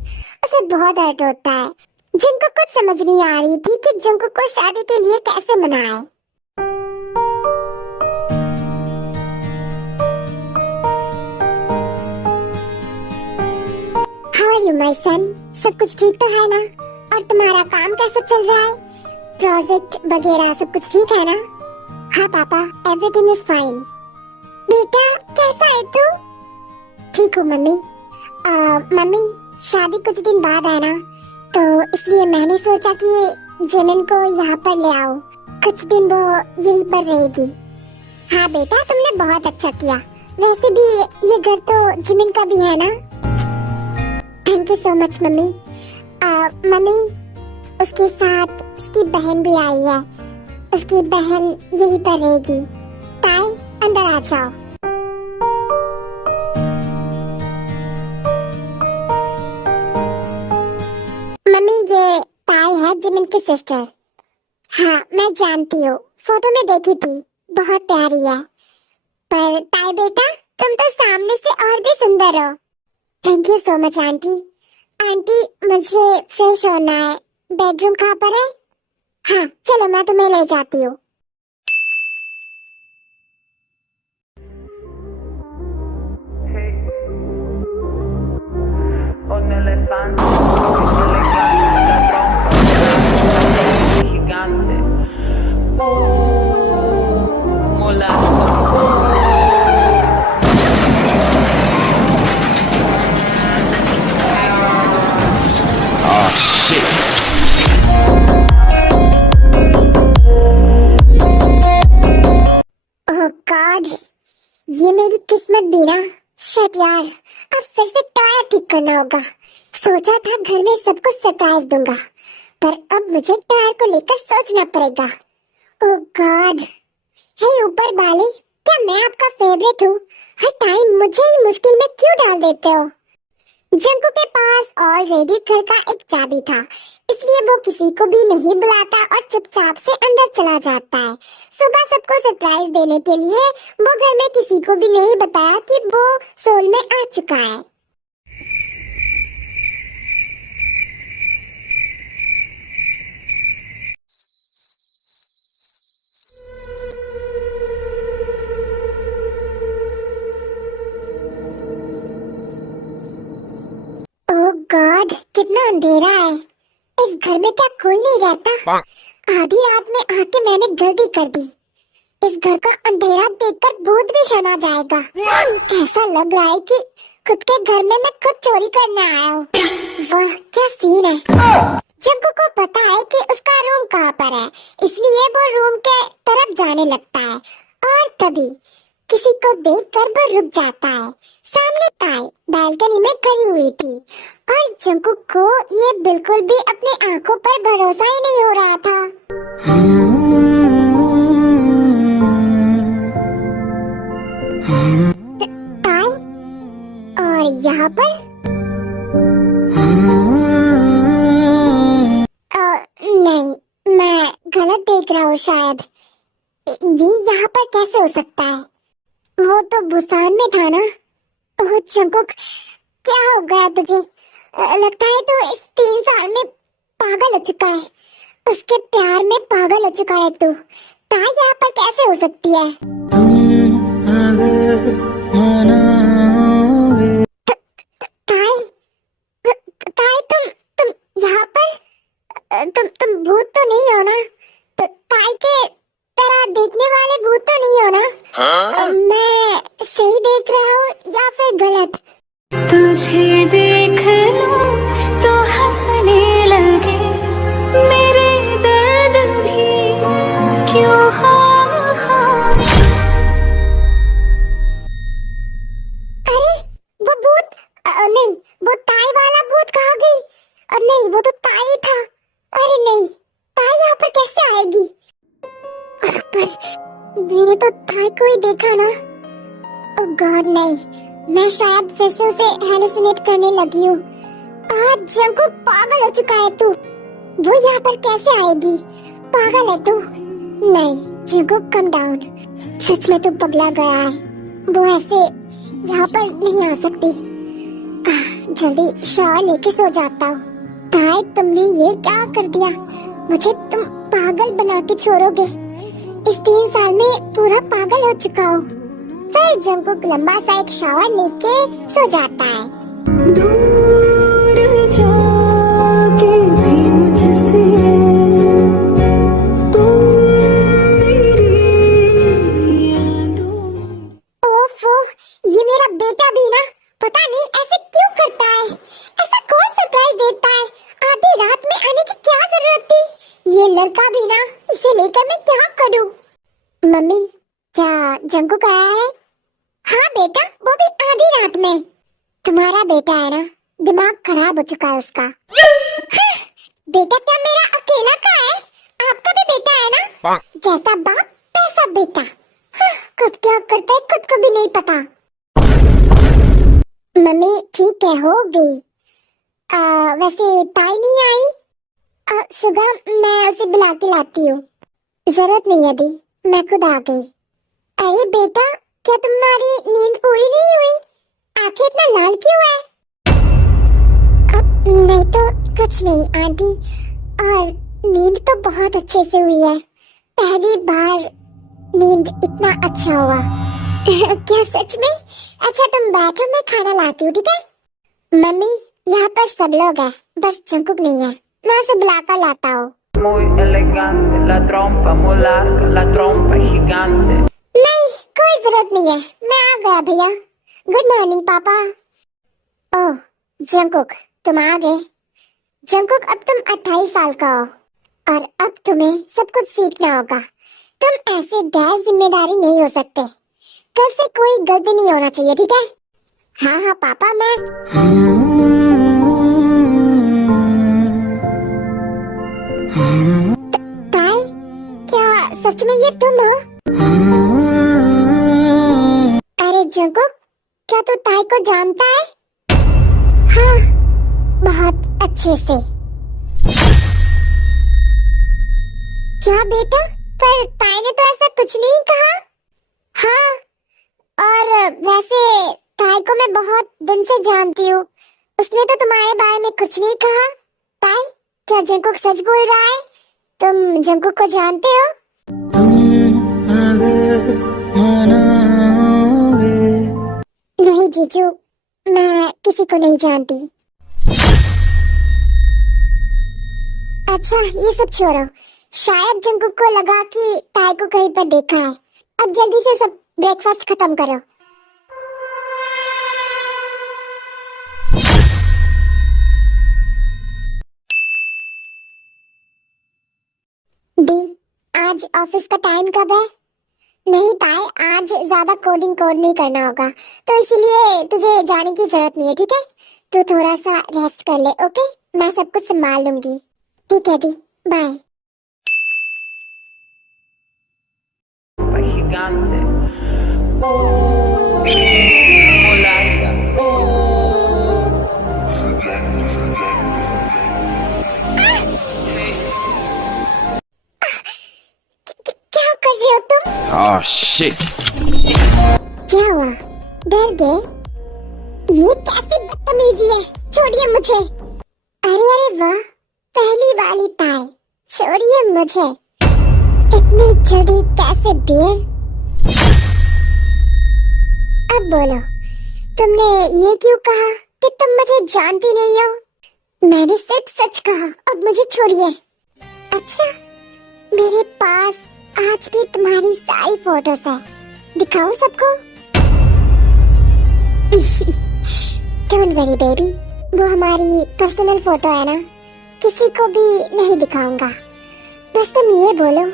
उसे बहुत हर्ट होता है। जिन को कुछ समझ नहीं आ रही थी कि जंगकुक को शादी के लिए कैसे मनाए। How are you my son? सब कुछ ठीक तो है ना? और तुम्हारा काम कैसा चल रहा है? प्रोजेक्ट वगैरह सब कुछ ठीक है ना? हाँ पापा, एवरीथिंग इज फाइन। बेटा कैसा है तू? ठीक हूँ मम्मी। मम्मी शादी कुछ दिन बाद है ना, तो इसलिए मैंने सोचा कि जिमिन को यहाँ पर ले आओ, कुछ दिन वो यहीं पर रहेगी। हाँ बेटा, तुमने बहुत अच्छा किया। वैसे भी ये घर तो जिमिन का भी है ना। Thank you so much mummy. Mummy, उसके साथ उसकी बहन भी आई है, उसकी बहन यहीं पर रहेगी। ताई, अंदर आ जाओ। मम्मी, ये ताई है, जिमिन की सिस्टर। हाँ मैं जानती हूँ, फोटो में देखी थी, बहुत प्यारी है। पर ताई बेटा, तुम तो सामने से और भी सुंदर हो। Thank you so much aunty. Aunty, मुझे फ्रेश होना है। बेडरूम कहाँ पर है? हाँ चलो, मैं तुम्हें ले जाती हूँ। Un elefante que le canta la trompa gigante. Mulato. Oh shit. ओह गॉड, ये मेरी किस्मत भी ना। शिट यार, अब फिर से टायर ठीक करना होगा। सोचा था घर में सबको सरप्राइज दूंगा, पर अब मुझे टायर को लेकर सोचना पड़ेगा। ओह गॉड, हे ऊपर वाले, क्या मैं आपका फेवरेट हूँ? हर टाइम मुझे ही मुश्किल में क्यों डाल देते हो? जंकू के पास ऑलरेडी घर का एक चाबी था, इसलिए वो किसी को भी नहीं बुलाता और चुपचाप से अंदर चला जाता है। सुबह सबको सरप्राइज देने के लिए वो घर में किसी को भी नहीं बताया कि वो सोल में आ चुका है। ओह गॉड, कितना अंधेरा है। इस घर में क्या कोई नहीं रहता? आधी रात में आके मैंने गलती कर दी। इस घर का अंधेरा देखकर भूत भी शर्मा जाएगा। ऐसा लग रहा है कि खुद के घर में मैं खुद चोरी करने आया हूँ। वाह क्या सीन है। जग्गू को पता है कि उसका रूम कहाँ पर है, इसलिए वो रूम के तरफ जाने लगता है और तभी किसी को देखकर वो रुक जाता है। सामने ताई बालकनी में खड़ी हुई थी और जंकू को ये बिल्कुल भी अपने आंखों पर भरोसा ही नहीं हो रहा था। ताई, और यहाँ पर नहीं, मैं गलत देख रहा हूँ शायद। ये यहाँ पर कैसे हो सकता है? वो तो बुसान में था ना। ओह जंकुक, क्या हो गया तुझे? लगता है तो इस 3 साल में पागल हो चुका है। उसके प्यार में पागल हो चुका है तू। ताई यहाँ पर कैसे हो सकती है? ताई, ताई तुम यहाँ पर? तुम भूत तो नहीं हो ना? ताई के तरह देखने वाले भूत तो नहीं हो ना? मैं सही देख रहा हूँ या फिर गलत? तुझे देख लूं तो हंसने लगे मेरे दर्द भी क्यों खामखा। अरे वो भूत, नहीं, वो ताई वाला भूत कहाँ गई? नहीं, वो तो ताई था। अरे नहीं, ताई यहाँ पर कैसे आएगी? पर मैंने तो ताई को ही देखा ना। ओह गॉड नहीं, मैं शायद फिर से उसे हेलुसिनेट करने लगी हूँ। आज जंकू पागल हो चुका है तू। वो यहाँ पर कैसे आएगी? पागल है तू। नहीं जंकू, कम डाउन। सच में तू पगला गया है। वो ऐसे यहाँ पर नहीं आ सकती। जल्दी शावर लेके सो जाता हूँ। ताई, तुमने ये क्या कर दिया? मुझे तुम पागल बना के छोड़ोगे? इस 3 साल में पूरा पागल हो चुका हूँ। फिर जंकुक लंबा सा एक शावर लेके सो जाता है। दूर जाके भी मुझसे तुम मेरी यादों में। ओफो, ये मेरा बेटा भी ना पता नहीं ऐसे क्यों करता है। ऐसा कौन सरप्राइज देता है? आधी रात में आने की क्या जरूरत थी? ये लड़का भी ना, इसे लेकर मैं क्या करूं? मम्मी, क्या जंकुक आया है? हाँ बेटा, वो भी आधी रात में। तुम्हारा बेटा है ना, दिमाग खराब हो चुका है उसका। हाँ, बेटा क्या मेरा अकेला का है? आपका भी बेटा है ना? जैसा बाप वैसा बेटा। हाँ, कब क्या करता है खुद को भी नहीं पता। मम्मी ठीक है, हो गई। वैसे ताई नहीं आई? सुबह मैं उसे बुला के लाती हूँ। जरूरत नहीं अभी, मैं खुद आ गई। अरे बेटा, क्या तुम्हारी नींद पूरी नहीं हुई? आंखें इतना लाल क्यों है? नहीं तो कुछ नहीं आंटी, और नींद तो बहुत अच्छे से हुई है। पहली बार नींद इतना अच्छा हुआ। क्या सच में? अच्छा तुम बैठो, मैं खाना लाती हूँ, ठीक है? मम्मी, यहाँ पर सब लोग हैं, बस जंकुक नहीं है। मैं उसे बुलाकर लाता हूँ। Muy elegante, la trompa muy larga, la trompa gigante. नहीं, कोई जरूरत नहीं है, मैं आ गया भैया। गुड मॉर्निंग पापा। ओह जंकुक, तुम आ गए। जंकुक, अब तुम 28 साल का हो और अब तुम्हें सब कुछ सीखना होगा। तुम ऐसे गैर जिम्मेदारी नहीं हो सकते। कल से कोई गलती नहीं होना चाहिए, ठीक है? हाँ हाँ पापा, मैं ताई, क्या सच में ये तुम हो? अरे जंकुक, क्या तू ताई को जानता है? हाँ, बहुत अच्छे से। क्या बेटा, पर ताई ने तो ऐसा कुछ नहीं कहा। हाँ, और वैसे ताई को मैं बहुत दिन से जानती हूँ, उसने तो तुम्हारे बारे में कुछ नहीं कहा। ताई, क्या जंकुक सच बोल रहा है? तुम जंकुक को जानते हो? नहीं जीजू, मैं किसी को नहीं जानती। अच्छा ये सब छोड़ो, शायद जंकुक को लगा कि ताई को कहीं पर देखा है। अब जल्दी से सब ब्रेकफास्ट खत्म करो। दी, आज ऑफिस का टाइम कब है? नहीं ताई, आज ज्यादा कोडिंग कोड नहीं करना होगा, तो इसलिए तुझे जाने की जरूरत नहीं है, ठीक है? तू थोड़ा सा रेस्ट कर ले, ओके? मैं सब कुछ संभाल लूंगी। ठीक है दी, बाय। Gigante. Muy larga. क्या कर रहे हो तुम? Oh shit. क्या हुआ? डर गए? ये कैसी बदतमीजी है? छोड़िए मुझे। अरे अरे वाह, पहली वाली ताई, छोड़िए मुझे। इतनी जल्दी कैसे देर? अब बोलो, तुमने ये क्यों कहा कि तुम मुझे जानती नहीं हो? मैंने सिर्फ सच कहा, अब मुझे छोड़िए। अच्छा, मेरे पास आज भी तुम्हारी सारी फोटोज है, दिखाऊं सबको? डोंट वरी बेबी, वो हमारी पर्सनल फोटो है ना, किसी को भी नहीं दिखाऊंगा। बस तुम ये बोलो,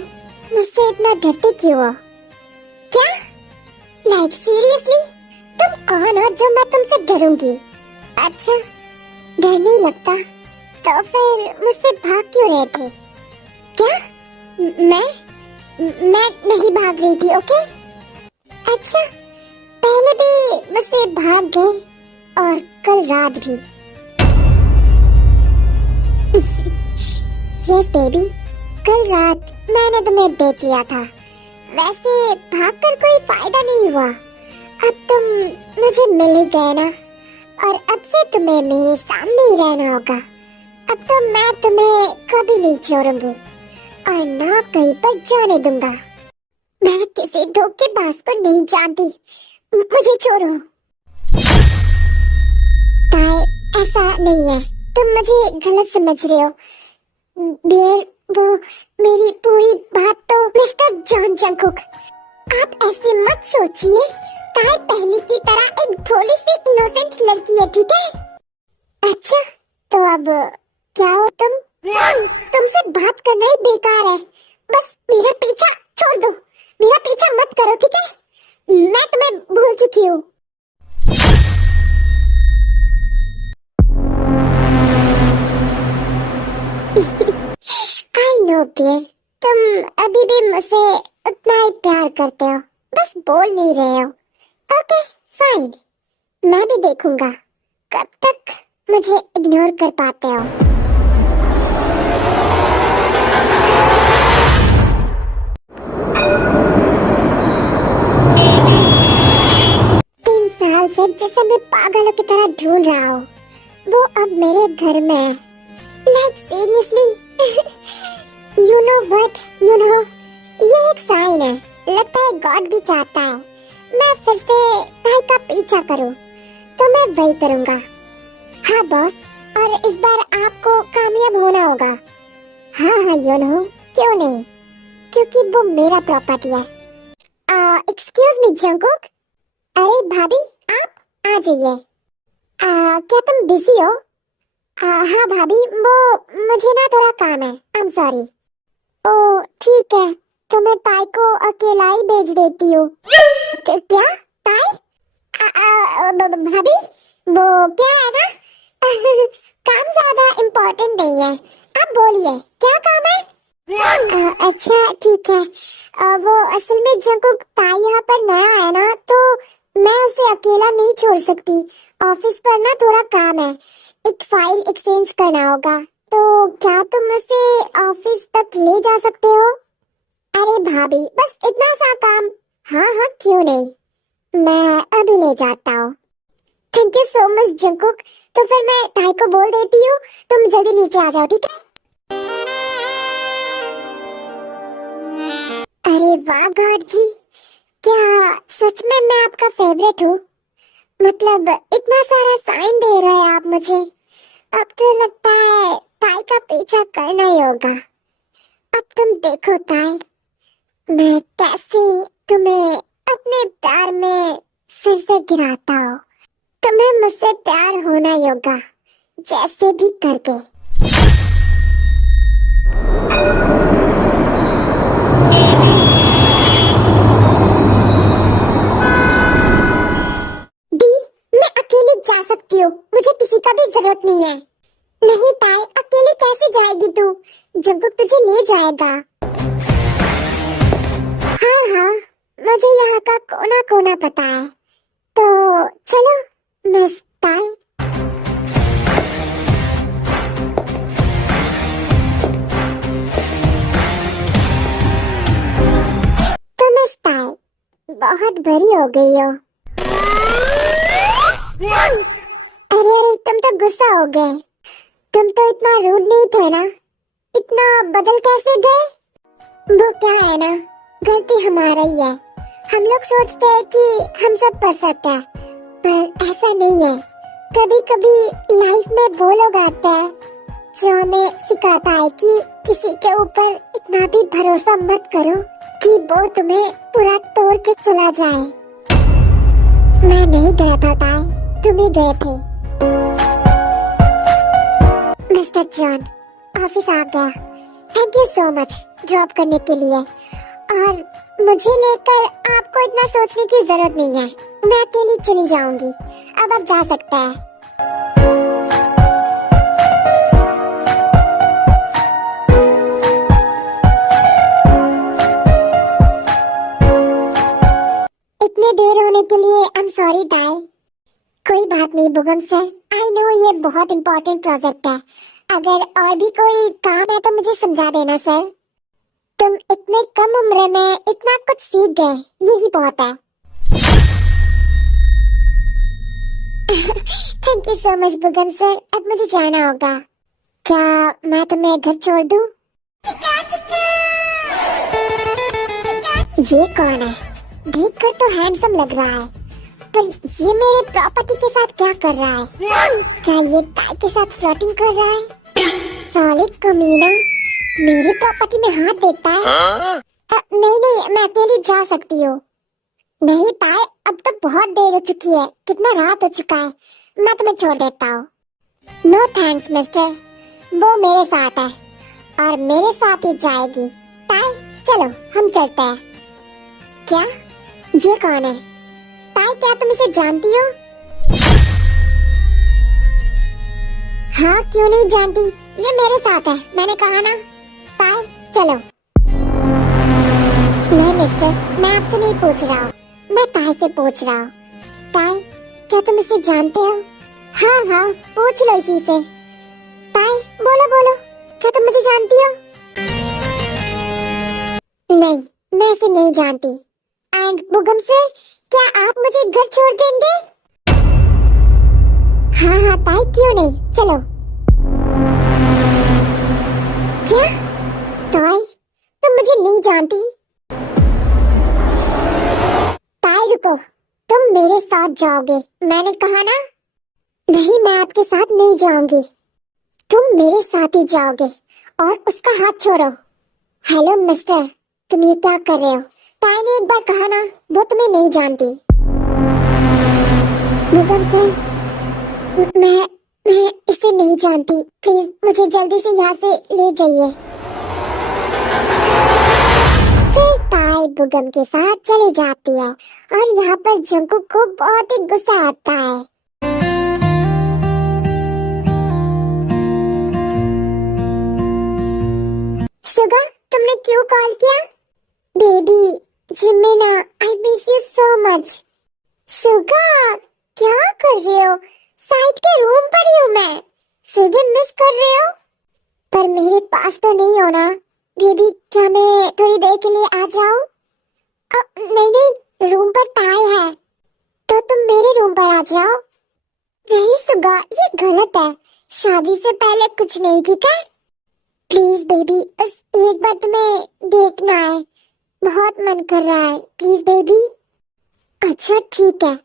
मुझसे इतना डरते क्यों हो? क्या? लाइक सीरियसली, तुम कौन हो जो मैं तुमसे डरूंगी? अच्छा, डर नहीं लगता तो फिर मुझसे भाग क्यों रहे थे? क्या? मैं नहीं भाग रही थी, ओके? अच्छा, पहले भी मुझसे भाग गए और कल रात भी। यस बेबी, कल रात मैंने तुम्हें देख लिया था। वैसे भागकर कोई फायदा नहीं हुआ, अब तुम मुझे मिल ही गए ना, और अब से तुम्हें मेरे सामने ही रहना होगा। अब तो मैं तुम्हें कभी नहीं छोड़ूंगी और ना कहीं पर जाने दूंगा। मैं किसी धोखेबाज को नहीं जानती, मुझे छोड़ो। ताई, ऐसा नहीं है, तुम मुझे गलत समझ रहे हो। बियर, वो मेरी पूरी बात तो मिस्टर जॉन जंकुक, आप ऐसे मत सोचिए। ताई पहले की तरह एक भोली सी इनोसेंट लड़की है, ठीक है? अच्छा, तो अब क्या हो तुम? तुमसे बात करना ही बेकार है। बस मेरा पीछा छोड़ दो, मेरा पीछा मत करो, ठीक है? मैं तुम्हें भूल चुकी हूँ। आई नो डियर, तुम अभी भी मुझसे उतना ही प्यार करते हो, बस बोल नहीं रहे हो। ओके फाइन, मैं भी देखूंगा कब तक मुझे इग्नोर कर पाते हो। साल से जिसे मैं पागलों की तरह ढूंढ रहा हूँ, वो अब मेरे घर में है। Like seriously, you know what, you know, ये एक साइन है। लगता है गॉड भी चाहता है मैं फिर से भाई का पीछा करूँ, तो मैं वही करूँगा। हाँ बॉस, और इस बार आपको कामयाब होना होगा। हाँ हाँ यू नो, क्यों नहीं, क्योंकि वो मेरा प्रॉपर्टी है। Excuse me Jungkook. अरे भाभी, आप आ जाइए। क्या तुम बिजी हो? हाँ भाभी, वो मुझे ना थोड़ा काम है, आई एम सॉरी। ओ ठीक है, तो मैं ताई को अकेला ही भेज देती हूँ। क्या ताई? भाभी, वो क्या है ना, काम ज्यादा इम्पोर्टेंट नहीं है, आप बोलिए क्या काम है? अच्छा ठीक है। वो असल में जंकुक ताई यहाँ पर नया है ना, तो मैं उसे अकेला नहीं छोड़ सकती। ऑफिस पर ना थोड़ा काम है, एक फाइल एक्सचेंज करना होगा, तो क्या तुम उसे ऑफिस तक ले जा सकते हो? अरे भाभी, बस इतना सा काम। हाँ हाँ क्यों नहीं, मैं अभी ले जाता हूँ। Thank you so much Jungkook. तो फिर मैं ताई को बोल देती हूँ, तुम जल्दी नीचे आ जाओ, ठीक है? अरे वाह गॉड जी, क्या सच में मैं आपका फेवरेट हूँ? मतलब इतना सारा साइन दे रहे हैं आप मुझे। अब तो लगता है ताई का पीछा करना ही होगा। अब तुम देखो ताई, मैं कैसे तुम्हें अपने प्यार में फिर से गिराता हूँ। तुम्हें मुझसे प्यार होना ही होगा, जैसे भी करके। जा सकती हूँ, मुझे किसी का भी जरूरत नहीं है। नहीं ताई, अकेले कैसे जाएगी तू? जंकुक तुझे ले जाएगा। हाँ हाँ, मुझे यहाँ का कोना कोना पता है, तो चलो मिस ताई। तो मिस ताई बहुत बड़ी हो गई हो। अरे अरे, तुम तो गुस्सा हो गए। तुम तो इतना रूड नहीं थे ना, इतना बदल कैसे गए? वो क्या है ना, गलती हमारा ही है। हम लोग सोचते हैं कि हम सब परफेक्ट है, पर ऐसा नहीं है। कभी कभी लाइफ में वो लोग आते हैं जो हमें सिखाता है कि किसी के ऊपर इतना भी भरोसा मत करो कि वो तुम्हें पूरा तोड़ के चला जाए। मैं नहीं गया था ताई, तुम ही गए थे। मिस्टर जॉन, ऑफिस आ गया। Thank you so much drop करने के लिए। और मुझे लेकर आपको इतना सोचने की जरूरत नहीं है, मैं अकेली चली जाऊंगी। अब आप जा सकते हैं। इतने देर होने के लिए आई एम सॉरी ताई। कोई बात नहीं बुगम सर, आई नो ये बहुत इम्पोर्टेंट प्रोजेक्ट है। अगर और भी कोई काम है तो मुझे समझा देना सर। तुम इतने कम उम्र में इतना कुछ सीख गए, यही बहुत है। थैंक यू सो मच बुगम सर, अब मुझे जाना होगा। क्या मैं तुम्हें घर छोड़ दूं? ये कौन है? देखकर तो हैंडसम लग रहा है, पर ये मेरे प्रॉपर्टी के साथ क्या कर रहा है? क्या ये ताई के साथ फ्लर्टिंग कर रहा है? साले कमीना, मेरी प्रॉपर्टी में हाथ देता है। नहीं नहीं, मैं अकेली जा सकती हूँ। नहीं ताए, अब तो बहुत देर हो चुकी है, कितना रात हो चुका है, मैं तुम्हें छोड़ देता हूँ। नो थैंक्स मिस्टर, वो मेरे साथ है और मेरे साथ ही जाएगी। ताए चलो हम चलते हैं। क्या? ये कौन है? ताए क्या तुम इसे जानती हो? हाँ क्यों नहीं जानती, ये मेरे साथ है, मैंने कहा ना। ताए चलो। नहीं मिस्टर, मैं आपसे नहीं पूछ रहा हूँ, मैं ताए से पूछ रहा हूँ। ताए क्या तुम इसे जानते हो? हाँ हाँ पूछ लो इसी से। ताए बोलो बोलो, क्या तुम मुझे जानती हो? नहीं, मैं इसे नहीं जानती। एंड बुगम सर, क्या आप मुझे घर छोड़ देंगे? हाँ हाँ ताई क्यों नहीं, चलो। क्या? ताई तुम मुझे नहीं जानती? ताई रुको, तुम मेरे साथ जाओगे, मैंने कहा ना। नहीं मैं आपके साथ नहीं जाऊंगी, तुम मेरे साथ ही जाओगे और उसका हाथ छोड़ो। हेलो मिस्टर, तुम ये क्या कर रहे हो? ताई ने एक बार कहा ना, वो तुम्हें नहीं जानती। मुगम सर, मैं इसे नहीं जानती, प्लीज मुझे जल्दी से यहाँ से ले जाइए। फिर ताई बुगम के साथ चली जाती है और यहाँ पर जंकुक को बहुत ही गुस्सा आता है। सुगा, तुमने क्यों कॉल किया? बेबी जिमिना, I miss you so much. Suga क्या कर रहे हो? साइड के रूम पर ही हूँ मैं, फिर भी मिस कर रहे हो? पर मेरे पास तो नहीं हो ना बेबी, क्या मैं थोड़ी देर के लिए आ जाऊं? नहीं नहीं, रूम पर ताई है, तो तुम मेरे रूम पर आ जाओ। नहीं सुगा, ये गलत है, शादी से पहले कुछ नहीं, ठीक है? प्लीज बेबी, बस एक बार तुम्हें देखना है, बहुत मन कर रहा है, प्लीज बेबी। अच्छा ठीक है,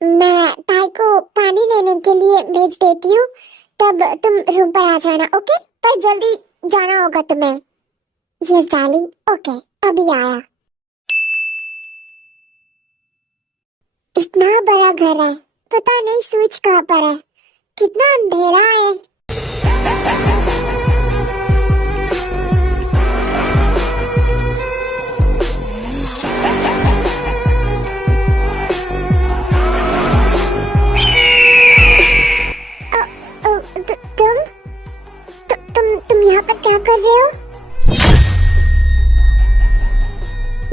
मैं ताई को पानी लेने के लिए भेज देती हूँ, तब तुम रूम पर आ जाना, ओके? पर जल्दी जाना होगा तुम्हें। यस डार्लिंग, ओके अभी आया। इतना बड़ा घर है, पता नहीं स्विच कहाँ पर है, कितना अंधेरा है। तुम यहाँ पर क्या कर रहे हो?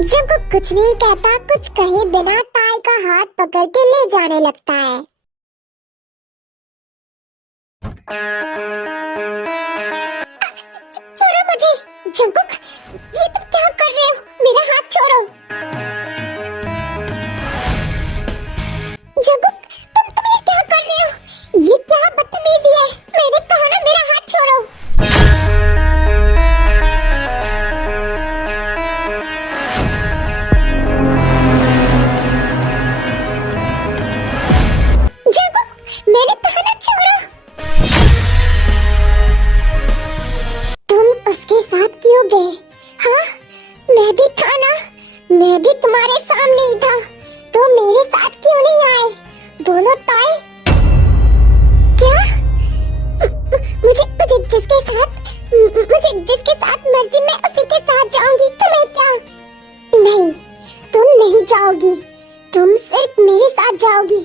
जब वो कुछ नहीं कहता, कुछ कहे बिना ताई का हाथ पकड़ के ले जाने लगता है। छोड़ो मुझे, जंकुक, ये तुम क्या कर रहे हो? मेरा हाथ छोड़ो। जंकुक, तुम ये क्या कर रहे हो? ये क्या बदतमीजी है? मैंने कहा ना मेरा हाथ छोड़ो। मैंने कहा ना छोड़ो। तुम उसके साथ क्यों गए? हाँ, मैं भी था ना, मैं भी तुम्हारे सामने ही था, तो मेरे साथ क्यों नहीं आए? बोलो ताई। क्या? मुझे जिसके साथ मर्जी मैं उसी के साथ जाऊंगी, तुम्हें क्या? नहीं, तुम नहीं जाओगी, तुम सिर्फ मेरे साथ जाओगी,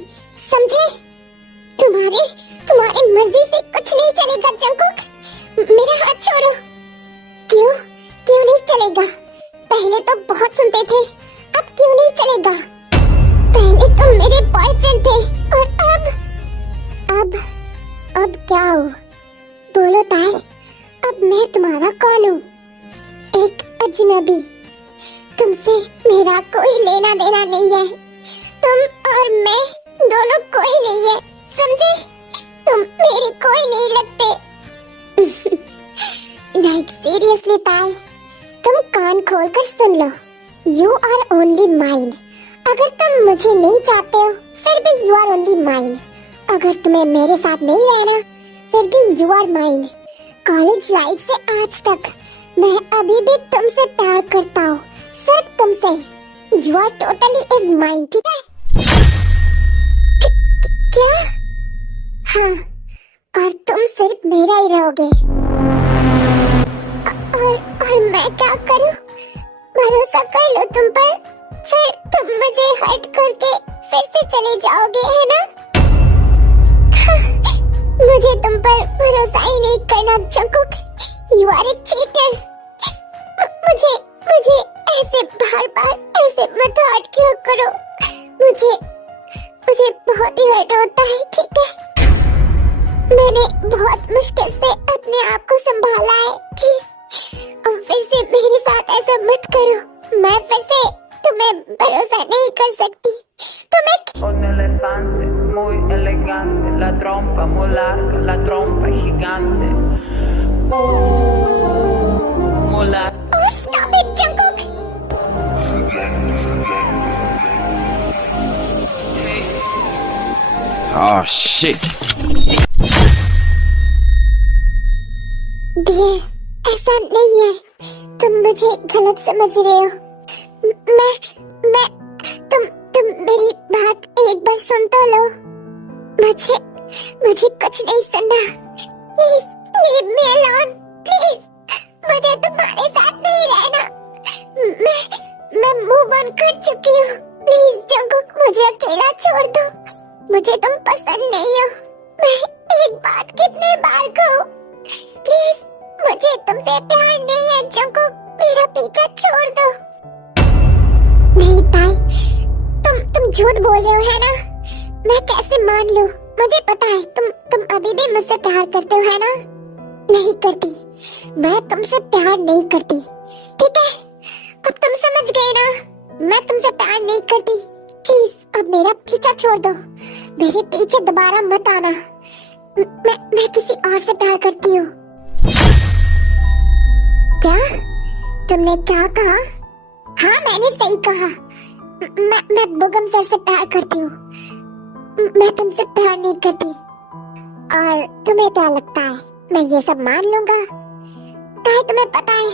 समझे? तुम्हारी मर्जी से कुछ नहीं चलेगा जंकुक, मेरा हाथ छोड़ो। क्यों नहीं चलेगा? पहले तो बहुत सुनते थे, अब क्यों नहीं चलेगा? पहले तो मेरे बॉयफ्रेंड थे और अब क्या हो? बोलो ताई, अब मैं तुम्हारा कौन हूँ? एक अजनबी, तुमसे मेरा कोई लेना देना नहीं है, तुम और मैं दोनों कोई नहीं है, समझे? तुम मेरे कोई नहीं लगते। लाइक सीरियसली ताई, तुम कान खोलकर सुन लो, यू आर ओनली माइन। अगर तुम मुझे नहीं चाहते हो, फिर भी यू आर ओनली माइन। अगर तुम्हें मेरे साथ नहीं रहना, फिर भी you are mine. College life से आज तक मैं अभी भी तुमसे प्यार करता हूँ, सिर्फ तुमसे। You are totally is mine, ठीक है? क्या? हाँ, और तुम सिर्फ मेरा ही रहोगे। और मैं क्या करूं? भरोसा कर लो तुम पर, फिर तुम मुझे हट करके फिर से चले जाओगे, है ना? मुझे तुम पर भरोसा ही नहीं करना Jungkook. You are a cheater. मुझे ऐसे बार बार ऐसे मत हर्ट क्यों करो? मुझे बहुत ही हर्ट होता है, ठीक है? मैंने बहुत मुश्किल से अपने आप को संभाला है, प्लीज। और फिर से मेरे साथ ऐसा मत करो। मैं फिर से तुम्हें भरोसा नहीं कर सकती। तुम्हें Un elefante muy elegante, la trompa muy larga, la trompa gigante. Muy larga. Oh, stop it, Jungkook! Oh shit. Dear, ऐसा नहीं है। तुम मुझे गलत समझ रहे हो। तुम मेरी बात एक बार सुन तो लो। मुझे कुछ नहीं सुनना। Please leave me alone, please. मुझे तुम्हारे साथ नहीं रहना। मैं मूव ऑन कर चुकी हूँ। प्लीज जंकुक, मुझे अकेला छोड़ दो। मुझे तुम पसंद नहीं हो। मैं एक बात कितने बार कहूँ? प्लीज, मुझे तुमसे प्यार नहीं है जंकुक। मेरा पीछा छोड़ दो। नहीं ताई, तुम झूठ बोल रहे हो, है ना? मैं कैसे मान लूं? मुझे पता है तुम अभी भी मुझसे प्यार करते हो, है ना? नहीं करती। मैं तुमसे प्यार नहीं करती, ठीक है? अब तुम समझ गए ना? मैं तुमसे प्यार नहीं करती। प्लीज अब मेरा पीछा छोड़ दो। मेरे पीछे दोबारा मत आना। मैं किसी और से प्यार करती हूँ। क्या? तुमने क्या कहा? हाँ, मैंने सही कहा। मैं बुगम सर से प्यार करती हूँ। मैं तुमसे प्यार नहीं करती। और तुम्हें क्या लगता है मैं ये सब मान लूंगा? क्या तुम्हें पता है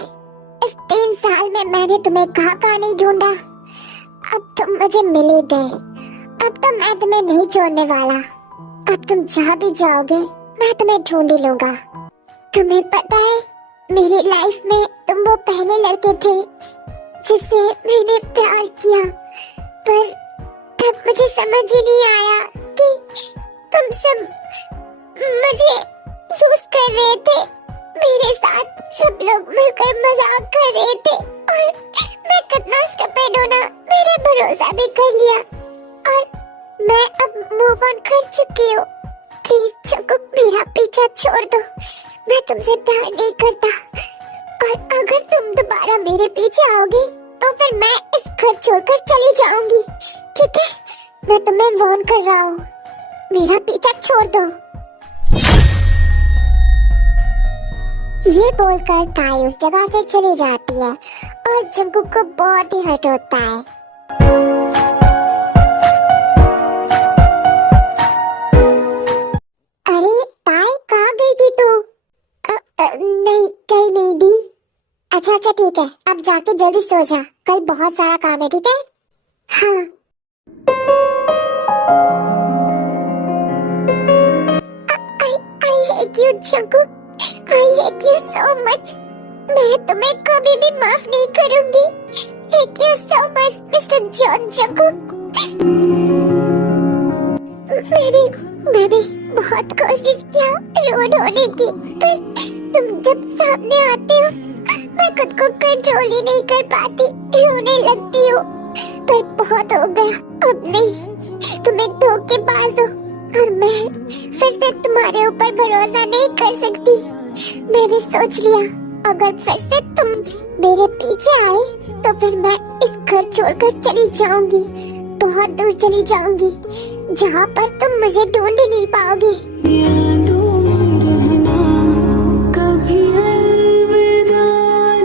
इस 3 साल में मैंने तुम्हें कहाँ नहीं ढूंढा। अब तुम मुझे मिल ही गए। अब तो मैं तुम्हें नहीं छोड़ने वाला। अब तुम जहाँ भी जाओगे मैं तुम्हें ढूंढ ही लूंगा। तुम्हें पता है मेरी लाइफ में तुम वो पहले लड़के थे जिससे मैंने प्यार किया, पर तब मुझे समझ ही नहीं आया कि तुम सब मुझे यूज कर रहे थे। मेरे साथ सब लोग मिलकर मजाक कर रहे थे और मैं कितना स्टूपिड हूँ ना। मेरे भरोसा भी कर लिया और मैं अब मूव ऑन कर चुकी हूँ। प्लीज जंकुक, मेरा पीछा छोड़ दो। मैं तुमसे प्यार नहीं करता और अगर तुम दोबारा मेरे पीछे आओगी तो फिर मैं इस घर छोड़कर चली जाऊंगी, ठीक है? मैं तुम्हें वार्न कर रहा हूँ। मेरा पीछा छोड़ दो। ये बोलकर ताई उस जगह से चली जाती है और जंकुक को बहुत ही हर्ट होता है। अरे ताई, कहाँ गई थी तू? नहीं, कहीं नहीं दी। अच्छा ठीक है, अब जाके जल्दी सो जा। कल बहुत सारा काम है, ठीक है? हाँ। I hate you Jungkook. I hate you so much। मैं तुम्हें कभी भी माफ नहीं करूंगी। Hate you so much, Mr. John Jungkook. मैंने बहुत कोशिश किया रूड होने की, पर तुम जब सामने आते हो मैं खुद को कंट्रोल ही नहीं कर पाती, रोने लगती हूँ। पर बहुत हो गया, अब नहीं। तुम एक धोखेबाज हो और मैं फिर से तुम्हारे ऊपर भरोसा नहीं कर सकती। मैंने सोच लिया अगर फिर से तुम मेरे पीछे आए तो फिर मैं इस घर छोड़कर चली जाऊंगी, बहुत दूर चली जाऊंगी, जहाँ पर तुम मुझे ढूंढ नहीं पाओगे। यादों में रहना, कभी अलविदा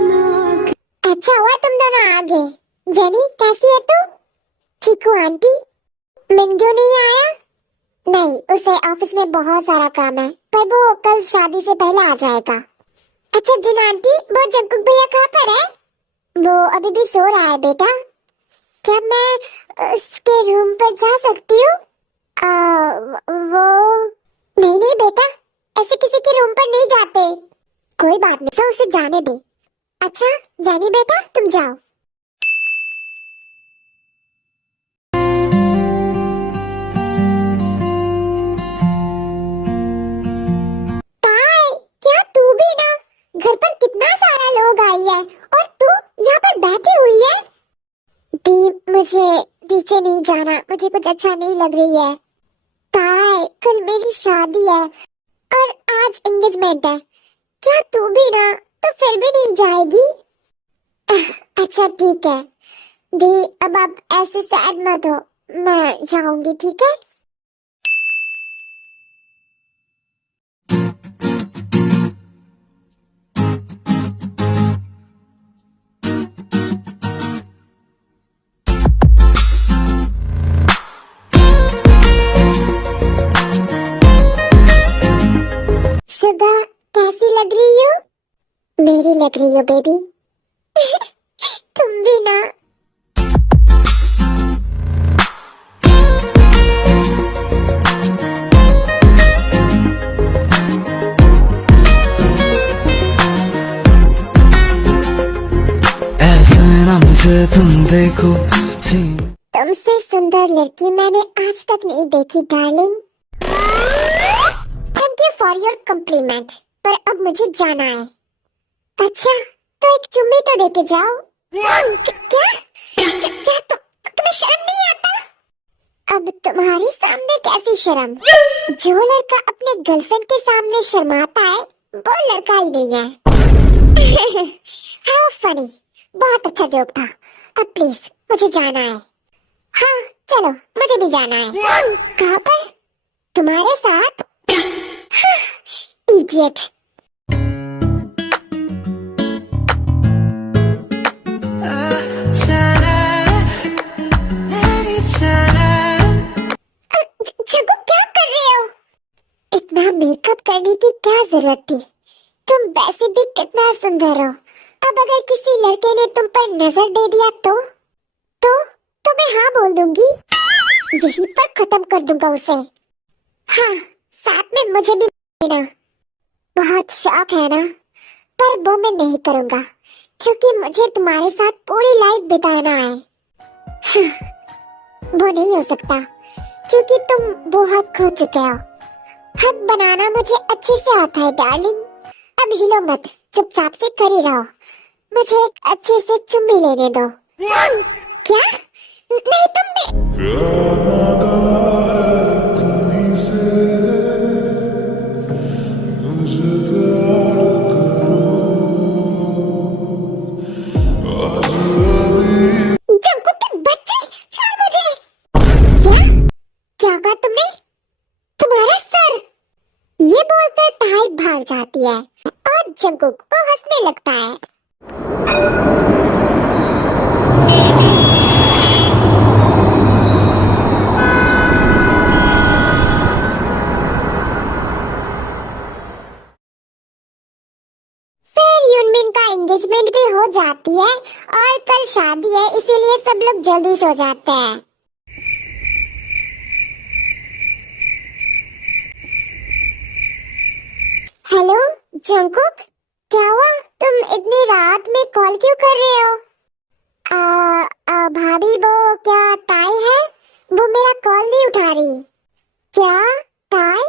ना। अच्छा हुआ तुम दोनों आ गए। जेनी, कैसी है तू? ठीक हूँ आंटी। मिंगू नहीं आया? नहीं, उसे ऑफिस में बहुत सारा काम है, पर वो कल शादी से पहले आ जाएगा। अच्छा जिन आंटी, वो जंकुक भैया कहाँ पर है? वो अभी भी सो रहा है बेटा। क्या मैं उसके रूम पर जा सकती हूँ? वो नहीं नहीं बेटा, ऐसे किसी के रूम पर नहीं जाते। कोई बात नहीं, तो उसे जाने दे। अच्छा जानी बेटा, तुम जाओ। ताई, क्या तू भी ना? घर पर कितना सारा लोग आई है और तू यहाँ पर बैठी हुई है। दी, मुझे नीचे नहीं जाना, मुझे कुछ अच्छा नहीं लग रही है। ताई, कल मेरी शादी है और आज एंगेजमेंट है। क्या तू भी ना तो फिर भी नहीं जाएगी? अच्छा ठीक है दी, अब आप ऐसे सैड मत हो, मैं जाऊंगी, ठीक है? सुधा, कैसी लग रही हो? मेरी लग रही हो बेबी। तुम भी ना। ऐसे ना मुझे तुम देखो तुमसे सुंदर लड़की मैंने आज तक नहीं देखी darling. Thank you for your complement, पर अब मुझे जाना है। अच्छा तो एक चुम्मी तो देके जाओ। क्या क्या तुम्हें शर्म नहीं आता? अब तुम्हारे सामने कैसी शर्म? जो लड़का अपने गर्लफ्रेंड के सामने शर्माता है वो लड़का ही नहीं है। हाउ फनी, बहुत अच्छा जोक था। अब प्लीज मुझे जाना है। हाँ चलो, मुझे भी जाना है। कहाँ पर? तुम्हारे साथ? इडियट। जगू, क्या कर रहे हो? इतना मेकअप करने की क्या जरूरत थी? तुम वैसे भी कितना सुंदर हो। अब अगर किसी लड़के ने तुम पर नजर दे दिया तो मैं हाँ बोल दूंगी, यहीं पर खत्म कर दूंगा उसे। हाँ, साथ में मुझे भी ना। बहुत शौक है ना, पर वो मैं नहीं करूंगा क्योंकि मुझे तुम्हारे साथ पूरी लाइफ बिताना है। वो नहीं हो सकता क्योंकि तुम वो हक खो चुके हो। हक बनाना मुझे अच्छे से आता है डार्लिंग। अब हिलो मत, चुपचाप से खड़ी रहो। मुझे एक अच्छे से चुम्मी लेने दो। क्या? नहीं तुमने जंकू के बच्चे, छोड़ मुझे। क्या क्या कहा तुमने? तुम्हारा सर? ये बोलकर ताई भाग जाती है और जंकुक को हंसने लगता है। फिर यूनमिन का एंगेजमेंट भी हो जाती है और कल शादी है, इसीलिए सब लोग जल्दी सो जाते हैं। हेलो जंकुक, क्या हुआ? तुम इतनी रात में कॉल क्यों कर रहे हो? भाभी, वो क्या ताई है? वो मेरा कॉल नहीं उठा रही। क्या ताई?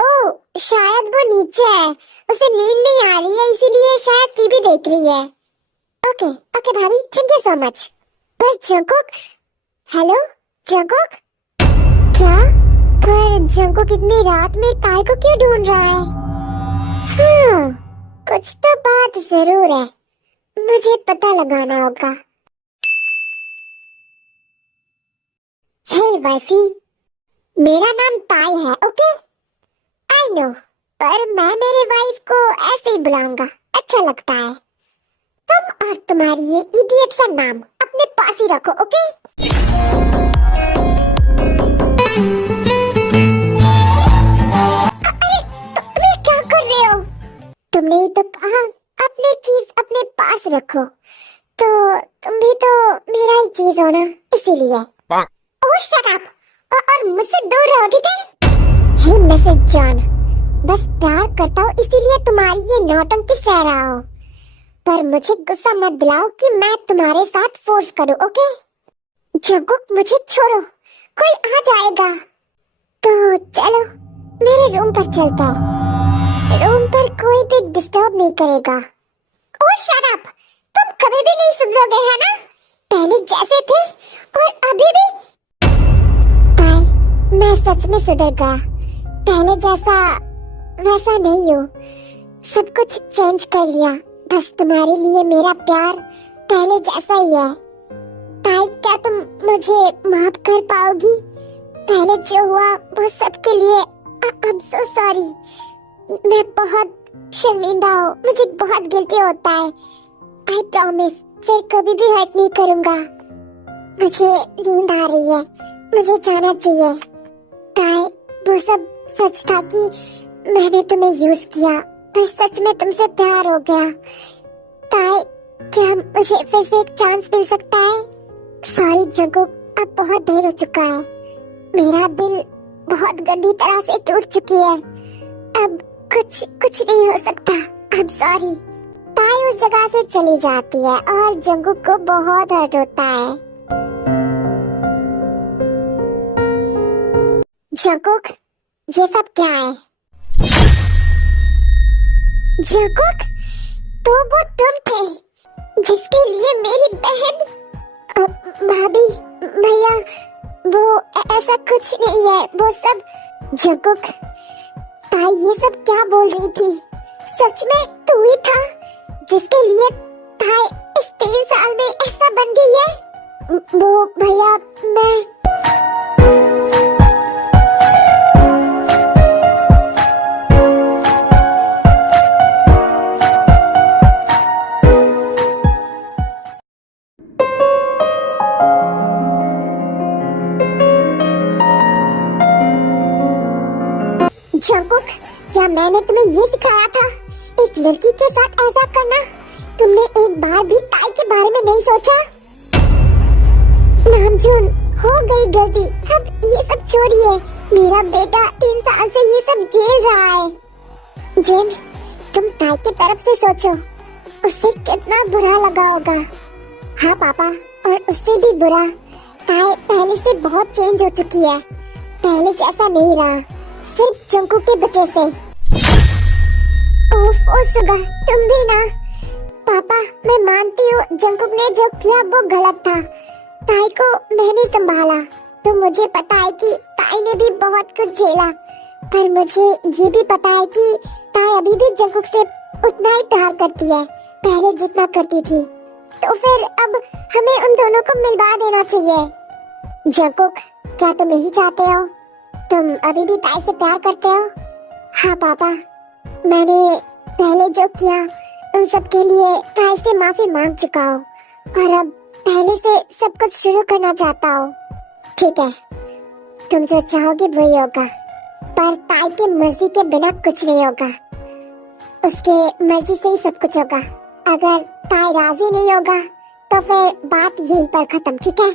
ओ, शायद वो नीचे है, उसे नींद नहीं आ रही है इसीलिए शायद टीवी देख रही है। ओके ओके भाभी, थैंक यू सो मच। पर जंकुक, हेलो जंकुक, क्या? पर जंकुक इतनी रात में ताई को क्यों ढूंढ रहा है? कुछ तो बात जरूर है, मुझे पता लगाना होगा। हे वाइफी, मेरा नाम ताई है, ओके? आई नो, पर मैं मेरे वाइफ को ऐसे ही बुलाऊंगा, अच्छा लगता है। तुम और तुम्हारी ये इडियट सा नाम अपने पास ही रखो, ओके? अरे तुम ये क्या कर रहे हो? तुमने ही तो कहा अपनी चीज अपने पास रखो, तो तुम भी तो मेरा ही चीज हो ना, इसीलिए। ओह शट अप, और मुझसे दूर रहो, ठीक है? हे मिसेस जॉन, बस प्यार करता हूँ इसीलिए तुम्हारी ये नौटंकी सह रहा हूँ, पर मुझे गुस्सा मत दिलाओ कि मैं तुम्हारे साथ फोर्स करूँ, ओके? जंकुक मुझे छोड़ो, कोई आ जाएगा। तो चलो मेरे रूम पर चलते हैं, रूम पर कोई भी डिस्टर्ब नहीं करेगा। ओह शट अप, तुम कभी भी नहीं सुधरोगे, है ना? पहले जैसे थे और अभी भी। ताई, मैं सच में सुधर गया, पहले जैसा वैसा नहीं हूँ, सब कुछ चेंज कर लिया, बस तुम्हारे लिए मेरा प्यार पहले जैसा ही है। ताई, क्या तुम मुझे माफ कर पाओगी? पहले जो हुआ वो सबके लिए आई एम सो सॉरी। मैं बहुत शर्मिंदा हूँ, मुझे बहुत गिल्टी होता है। आई प्रॉमिस फिर कभी भी हर्ट नहीं करूँगा। मुझे नींद आ रही है, मुझे जाना चाहिए। ताई, वो सब सच था कि मैंने तुम्हें यूज किया, पर सच में तुमसे प्यार हो गया। ताई, क्या मुझे फिर से एक चांस मिल सकता है? सॉरी जंकुक, अब बहुत देर हो चुका है, मेरा दिल बहुत गंदी तरह से टूट चुकी है, अब कुछ नहीं हो सकता। I am sorry. ताई उस जगह से चली जाती है और जंकुक को बहुत हर्ट होता है। जंकुक, ये सब क्या है? जंकुक, तो वो तुम थे जिसके लिए मेरी बहन, भाभी, भैया, वो ऐसा कुछ नहीं है, वो सब। जंकुक, ताई ये सब क्या बोल रही थी? सच में तू ही था जिसके लिए ताई इस 3 साल में ऐसा बन गई है? वो भैया, मैं जंकुक, क्या मैंने तुम्हें ये सिखाया था एक लड़की के साथ ऐसा करना? तुमने एक बार भी ताई के बारे में नहीं सोचा? नामजून, हो गई गलती, अब ये सब छोड़िए। मेरा बेटा 3 साल से ये सब झेल रहा है। जिन, तुम ताई की तरफ से सोचो, उससे कितना बुरा लगा होगा। हाँ पापा, और उससे भी बुरा। ताई पहले से बहुत चेंज हो चुकी है, पहले जैसा नहीं रहा, सिर्फ जंकुक के वजह से। ओह सुगा, तुम भी ना। पापा, मैं मानती हूँ जंकुक ने जो किया वो गलत था, ताई को मैंने संभाला। तो मुझे पता है कि ताई ने भी बहुत कुछ झेला, पर मुझे ये भी पता है कि ताई अभी भी जंकुक से उतना ही प्यार करती है, पहले जितना करती थी। तो फिर अब हमें उन दोनों को मिलवा देना चाहिए। जंकुक, क्या तुम यही चाहते हो? तुम अभी भी ताई से प्यार करते हो? हाँ पापा, मैंने पहले जो किया उन सब के लिए ताई से माफी मांग चुका हूँ, और अब पहले से सब कुछ शुरू करना चाहता हूँ। ठीक है, तुम जो चाहोगे वही होगा, पर ताई की मर्जी के बिना कुछ नहीं होगा, उसके मर्जी से ही सब कुछ होगा। अगर ताई राजी नहीं होगा तो फिर बात यहीं पर खत्म, ठीक है?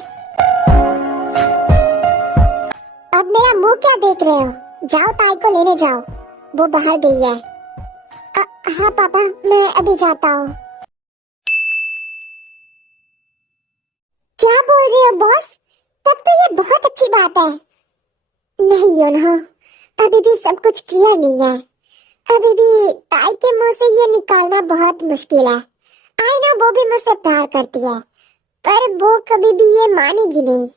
अब मेरा मुंह क्या देख रहे हो? जाओ ताई को लेने जाओ, वो बाहर गई है। हाँ पापा, मैं अभी जाता हूँ। क्या बोल रहे हो बॉस? तब तो ये बहुत अच्छी बात है। नहीं योनो, अभी भी सब कुछ क्लियर नहीं है, अभी भी ताई के मुंह से ये निकालना बहुत मुश्किल है। आई नो वो भी मुझसे प्यार करती है, पर वो कभी भी ये मानेगी नहीं।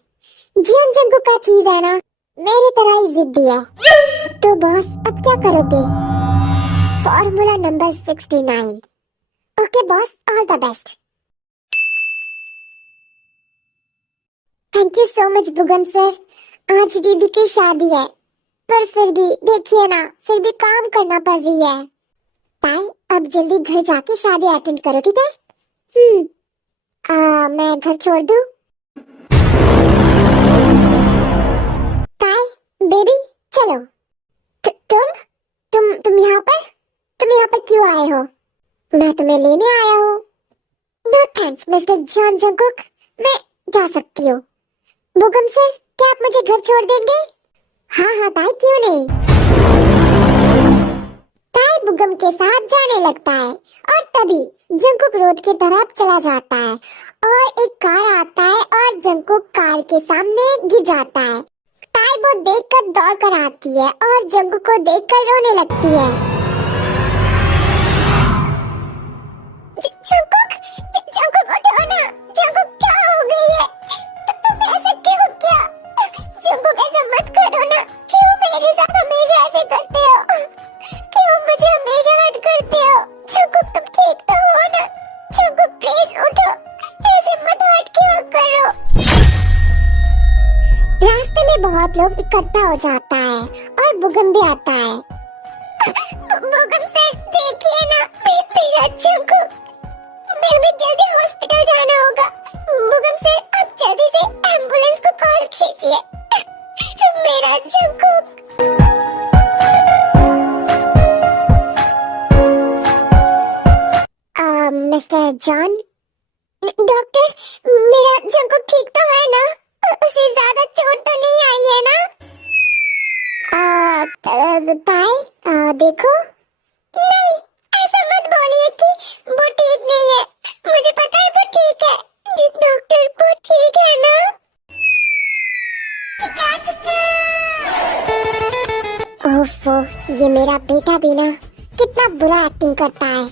जीवन जंगू का चीज है ना, मेरी तरह ही जिद्दी है। तो बॉस अब क्या करोगे? Formula number 69। Okay boss, all the best. Thank you so much बुगन सर। आज दीदी की शादी है, पर फिर भी देखिए ना, फिर भी काम करना पड़ रही है। ताई, अब जल्दी घर जाके शादी अटेंड करो, ठीक है? मैं घर छोड़ दूं? ताई, बेबी, चलो। तुम यहाँ पर? तुम यहाँ पर क्यों आए हो? मैं तुम्हें लेने आया हूँ। No thanks mister John Jungkook, जा सकती हो। बुगम सर, क्या आप मुझे घर छोड़ देंगे? हाँ हाँ ताई, क्यों नहीं। ताई बुगम के साथ जाने लगता है और तभी जंकुक रोड की तरफ चला जाता है और एक कार आता है और जंकुक कार के सामने गिर जाता है। ताई वो देखकर दौड़ कर आती है और जंकुक को देखकर रोने लगती है। जंकुक, जंकुक उठो ना। जंकुक, क्या हो गई है? तुम ऐसा क्यों किया? जंकुक, ऐसा मत करो ना। क्यों मेरे साथ हमेशा ऐसे करते हो? क्यों मुझे हमेशा हर्ट करते हो? जंकुक, तुम ठीक तो हो ना? जंकुक, प्लीज उठो। ऐसे मत हर्ट क्यों करो? रास्ते में बहुत लोग इकट्ठा हो जाता है और बुगम भी आता है। बुगम सर, देखिए ना, मेरा जंकुक। हमें जल्दी हॉस्पिटल जाना होगा। बुगम सर, आप जल्दी से एम्बुलेंस को कॉल कीजिए। मेरा जंकुक। मिस्टर जॉन, डॉक्टर, मेरा जंकुक ठीक तो है ना? उसे ज्यादा चोट तो नहीं आई है ना? ताई, देखो। नहीं, ऐसा मत बोलिए कि वो ठीक नहीं है। मुझे पता है वो ठीक है। डॉक्टर, वो ठीक है ना? ओफो, ये मेरा बेटा भी ना कितना बुरा एक्टिंग करता है।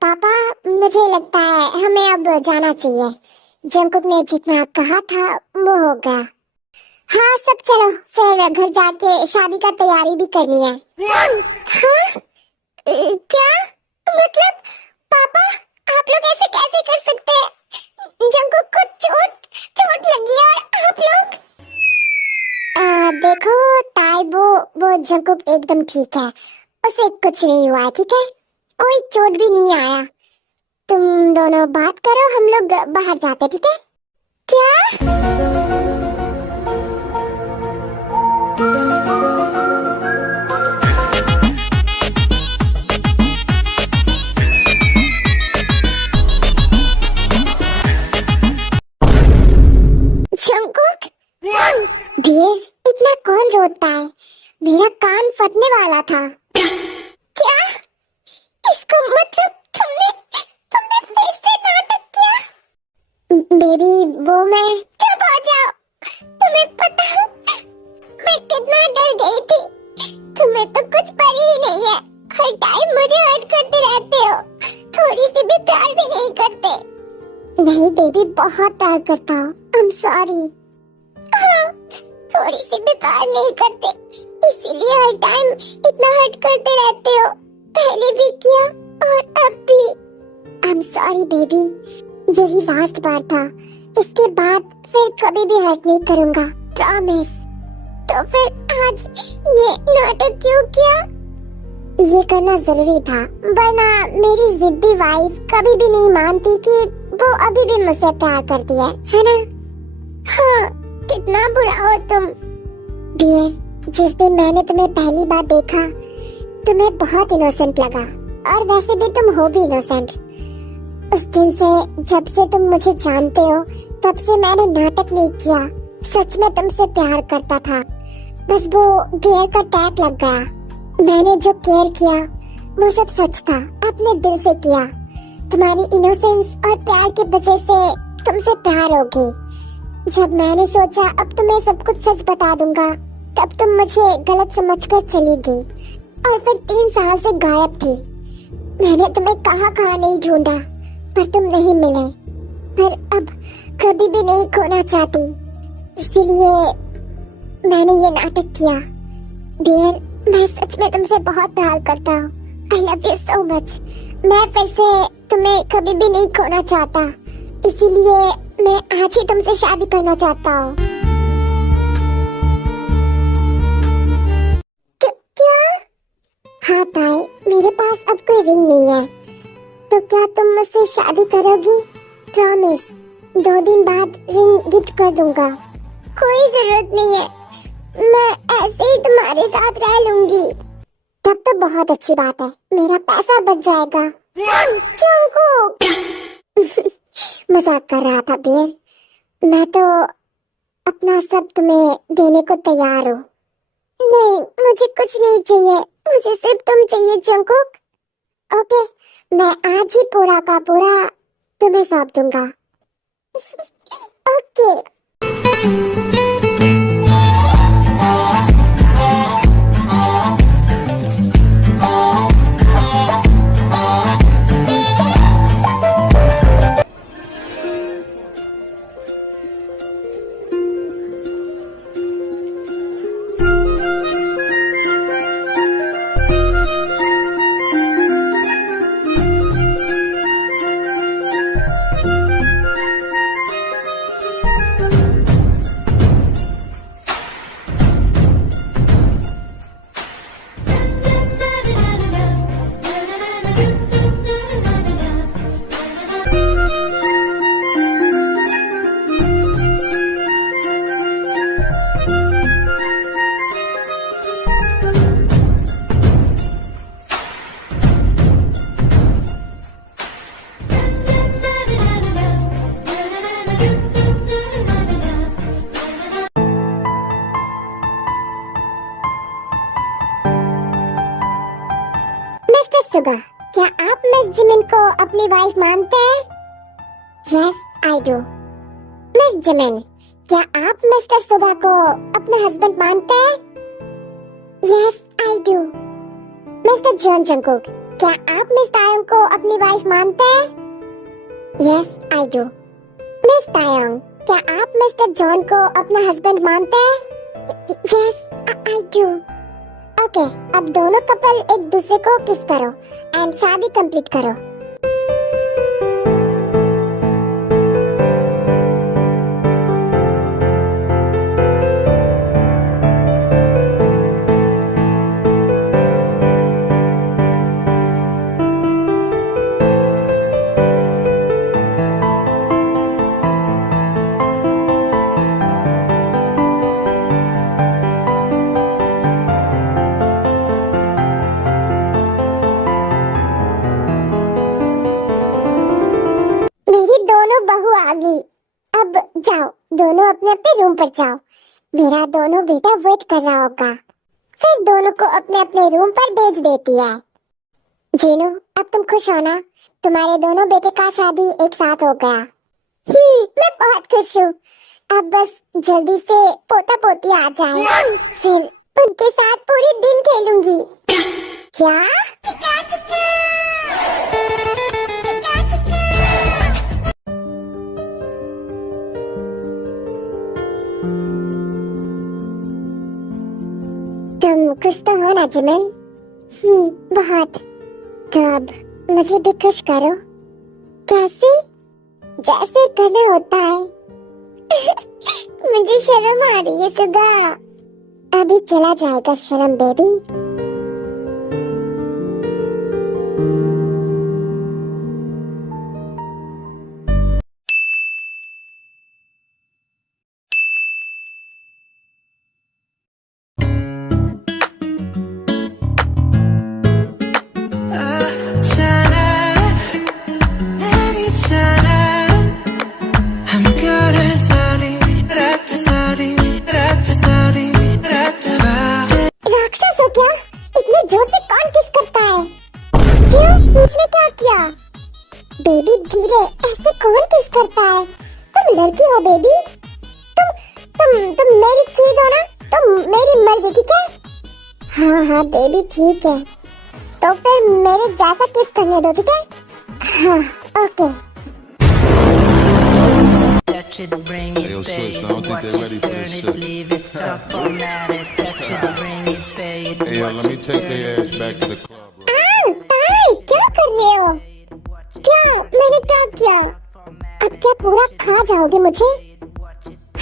पापा, मुझे लगता है हमें अब जाना चाहिए। जंकुक ने जितना कहा था वो हो गया। हाँ, सब चलो, फिर घर जाके शादी का तैयारी भी करनी है। हाँ? क्या मतलब? पापा, आप लोग ऐसे कैसे कर सकते हैं? जंकुक को चोट लगी और आप लोग। देखो ताई, वो जंकुक एकदम ठीक है। उसे कुछ नहीं हुआ, ठीक है? कोई चोट भी नहीं आया। तुम दोनों बात करो, हम लोग बाहर जाते, ठीक है? क्या? जंकुक? डियर, इतना कौन रोता है? मेरा कान फटने वाला था। क्या? इसको मतलब तुमने फिर से नाटक किया? बेबी, वो मैं। चुप हो जाओ। तुम्हें पता मैं कितना डर गई थी। तुम्हें तो कुछ पता ही नहीं है। हर टाइम मुझे हर्ट करते रहते हो। थोड़ी सी भी प्यार भी नहीं करते। नहीं बेबी, बहुत प्यार करता हूँ। I am sorry. थोड़ी सी भी प्यार नहीं करते, इसीलिए हर टाइम इतना हर्ट करते रहते हो। पहले भी किया और अब भी। आई एम सॉरी बेबी, यही लास्ट बार था। इसके बाद फिर कभी भी हर्ट नहीं करूँगा, प्रॉमिस। तो फिर आज ये नाटक क्यों किया? ये करना जरूरी था, वरना मेरी जिद्दी वाइफ कभी भी नहीं मानती कि वो अभी भी मुझसे प्यार करती है ना? हाँ, कितना बुरा हो तुम। डियर, जिस दिन मैंने तुम्हें पहली बार देखा, तुम्हें बहुत इनोसेंट लगा और वैसे भी तुम हो भी इनोसेंट। उस दिन से, जब से तुम मुझे जानते हो, तब से मैंने नाटक नहीं किया। सच में तुमसे प्यार करता था, बस वो डियर का टैग लग गया। मैंने जो केयर किया वो सब सच था, अपने दिल से किया। तुम्हारी इनोसेंस और प्यार की वजह से तुमसे प्यार हो गई। जब मैंने सोचा अब तुम्हें सब कुछ सच बता दूंगा, तब तुम मुझे गलत समझकर चली गई और फिर 3 साल से गायब थी। मैंने तुम्हें कहाँ नहीं ढूंढा, पर तुम नहीं मिले। पर अब कभी भी नहीं खोना चाहती, इसीलिए मैंने ये नाटक किया। डियर, मैं सच में तुमसे बहुत प्यार करता हूँ। I love you so much. मैं फिर से तुम्हें कभी भी नहीं खोना चाहता, इसीलिए मैं आज ही तुमसे शादी करना चाहता हूँ। क्या? हाँ ताई, मेरे पास अब कोई रिंग नहीं है, तो क्या तुम मुझसे शादी करोगी? प्रॉमिस, 2 दिन बाद रिंग गिफ्ट कर दूंगा। कोई जरूरत नहीं है, मैं ऐसे ही तुम्हारे साथ रह लूंगी। तब तो बहुत अच्छी बात है, मेरा पैसा बच जाएगा। मजाक कर रहा था बेर। मैं तो अपना सब तुम्हें देने को तैयार हूँ। नहीं, मुझे कुछ नहीं चाहिए, मुझे सिर्फ तुम चाहिए जंगकुक। ओके, मैं आज ही पूरा का पूरा तुम्हें सौंप दूंगा। ओके। मिस्टर सुगा, क्या आप मिस जिमिन को अपनी वाइफ मानते हैं? Yes, I do. Miss Jimin, क्या आप मिस्टर सुगा को अपने हस्बैंड मानते हैं? Yes, I do. Mister John Jungkook, क्या आप मिस तायोंग को अपनी वाइफ मानते हैं? Yes, I do. मिस तायोंग, क्या आप मिस्टर जॉन को अपना हस्बैंड मानते हैं? Yes, I do. ओके, अब दोनों कपल एक दूसरे को किस करो एंड शादी कंप्लीट करो। मेरी दोनों बहू आ गई। अब जाओ, दोनों अपने अपने रूम पर जाओ। मेरा दोनों बेटा वेट कर रहा होगा। फिर दोनों को अपने अपने रूम पर भेज देती है। जीनू, अब तुम खुश हो ना? तुम्हारे दोनों बेटे का शादी एक साथ हो गया। मैं बहुत खुश हूँ। अब बस जल्दी से पोता पोती आ जाए, फिर उनके साथ पूरी दिन खेलूंगी। क्या? तुम खुश तो हो ना जिमिन? बहुत। तो अब मुझे भी खुश करो। कैसे? जैसे करना होता है। मुझे शर्म आ रही है सुगा। अभी चला जाएगा शर्म बेबी। राक्षस हो क्या? इतने जोर से कौन किस करता है? क्यों? मैंने क्या किया? बेबी धीरे, ऐसे कौन किस करता है? तुम लड़की हो बेबी। तुम मेरी चीज हो ना? तुम मेरी मर्जी, ठीक है? हाँ हाँ बेबी ठीक है। तो फिर मेरे जैसा किस करने दो, ठीक है? हाँ, okay. Touch it, bring it, yo, pay sis, it, I don't think watch they it, ready for turn this it, shit. leave it, stop, format it, touch it, bring it, pay it, Hey, yo, watch let me it, take turn their it, ass back leave to the it, club, bro. ताई, क्या कर रहे हो? क्या? मैंने क्या किया? अब क्या पूरा खा जाओगे मुझे?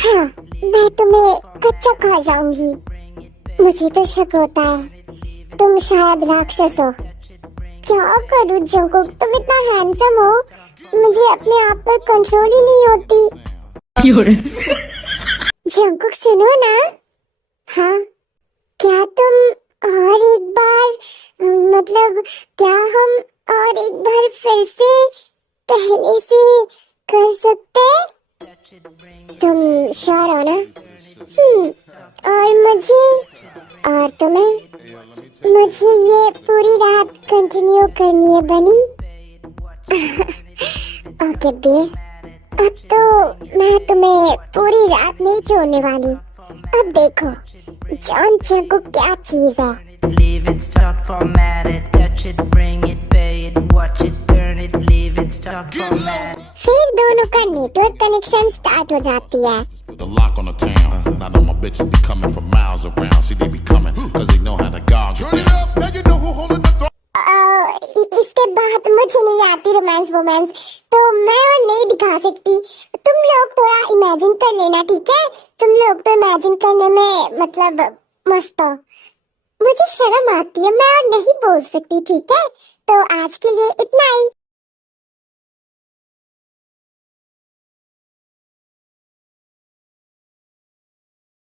हाँ, मैं तुम्हें कच्चा खा जाऊंगी। मुझे तो शक होता है तुम शायद राक्षस हो। क्या करूं जंगकुक, तुम इतना हैंडसम हो, मुझे अपने आप पर कंट्रोल ही नहीं होती। जंगकुक सुनो ना। हाँ, क्या तुम और एक बार, मतलब क्या हम और एक बार फिर से पहले से कर सकते? तुम श्योर हो ना? और मुझे और तुम्हें मुझे ये पूरी रात कंटिन्यू करनी है बनी। ओके बेर, अब तो मैं तुम्हें पूरी रात नहीं छोड़ने वाली। अब देखो जॉन चंग को क्या चीज है। Leave it, start format it, touch it, bring it, pay it, watch it, turn it, leave it, start format it. फिर दोनों का नेटवर्क कनेक्शन स्टार्ट हो जाती है। With a lock on the town. I know my bitches be coming from miles around. See, they be coming, cause they know how to gog it down. Now you know who holding the throne. इसके बाद मुझे नहीं आती romance वोमांस, तो मैं और नहीं दिखा सकती। तुम लोग थोड़ा इमेजिन कर लेना, ठीक है? तुम लोग तो इमेजिन करने में मतलब मस्त हो। मुझे शर्म आती है, मैं और नहीं बोल सकती, ठीक है? तो आज के लिए इतना ही।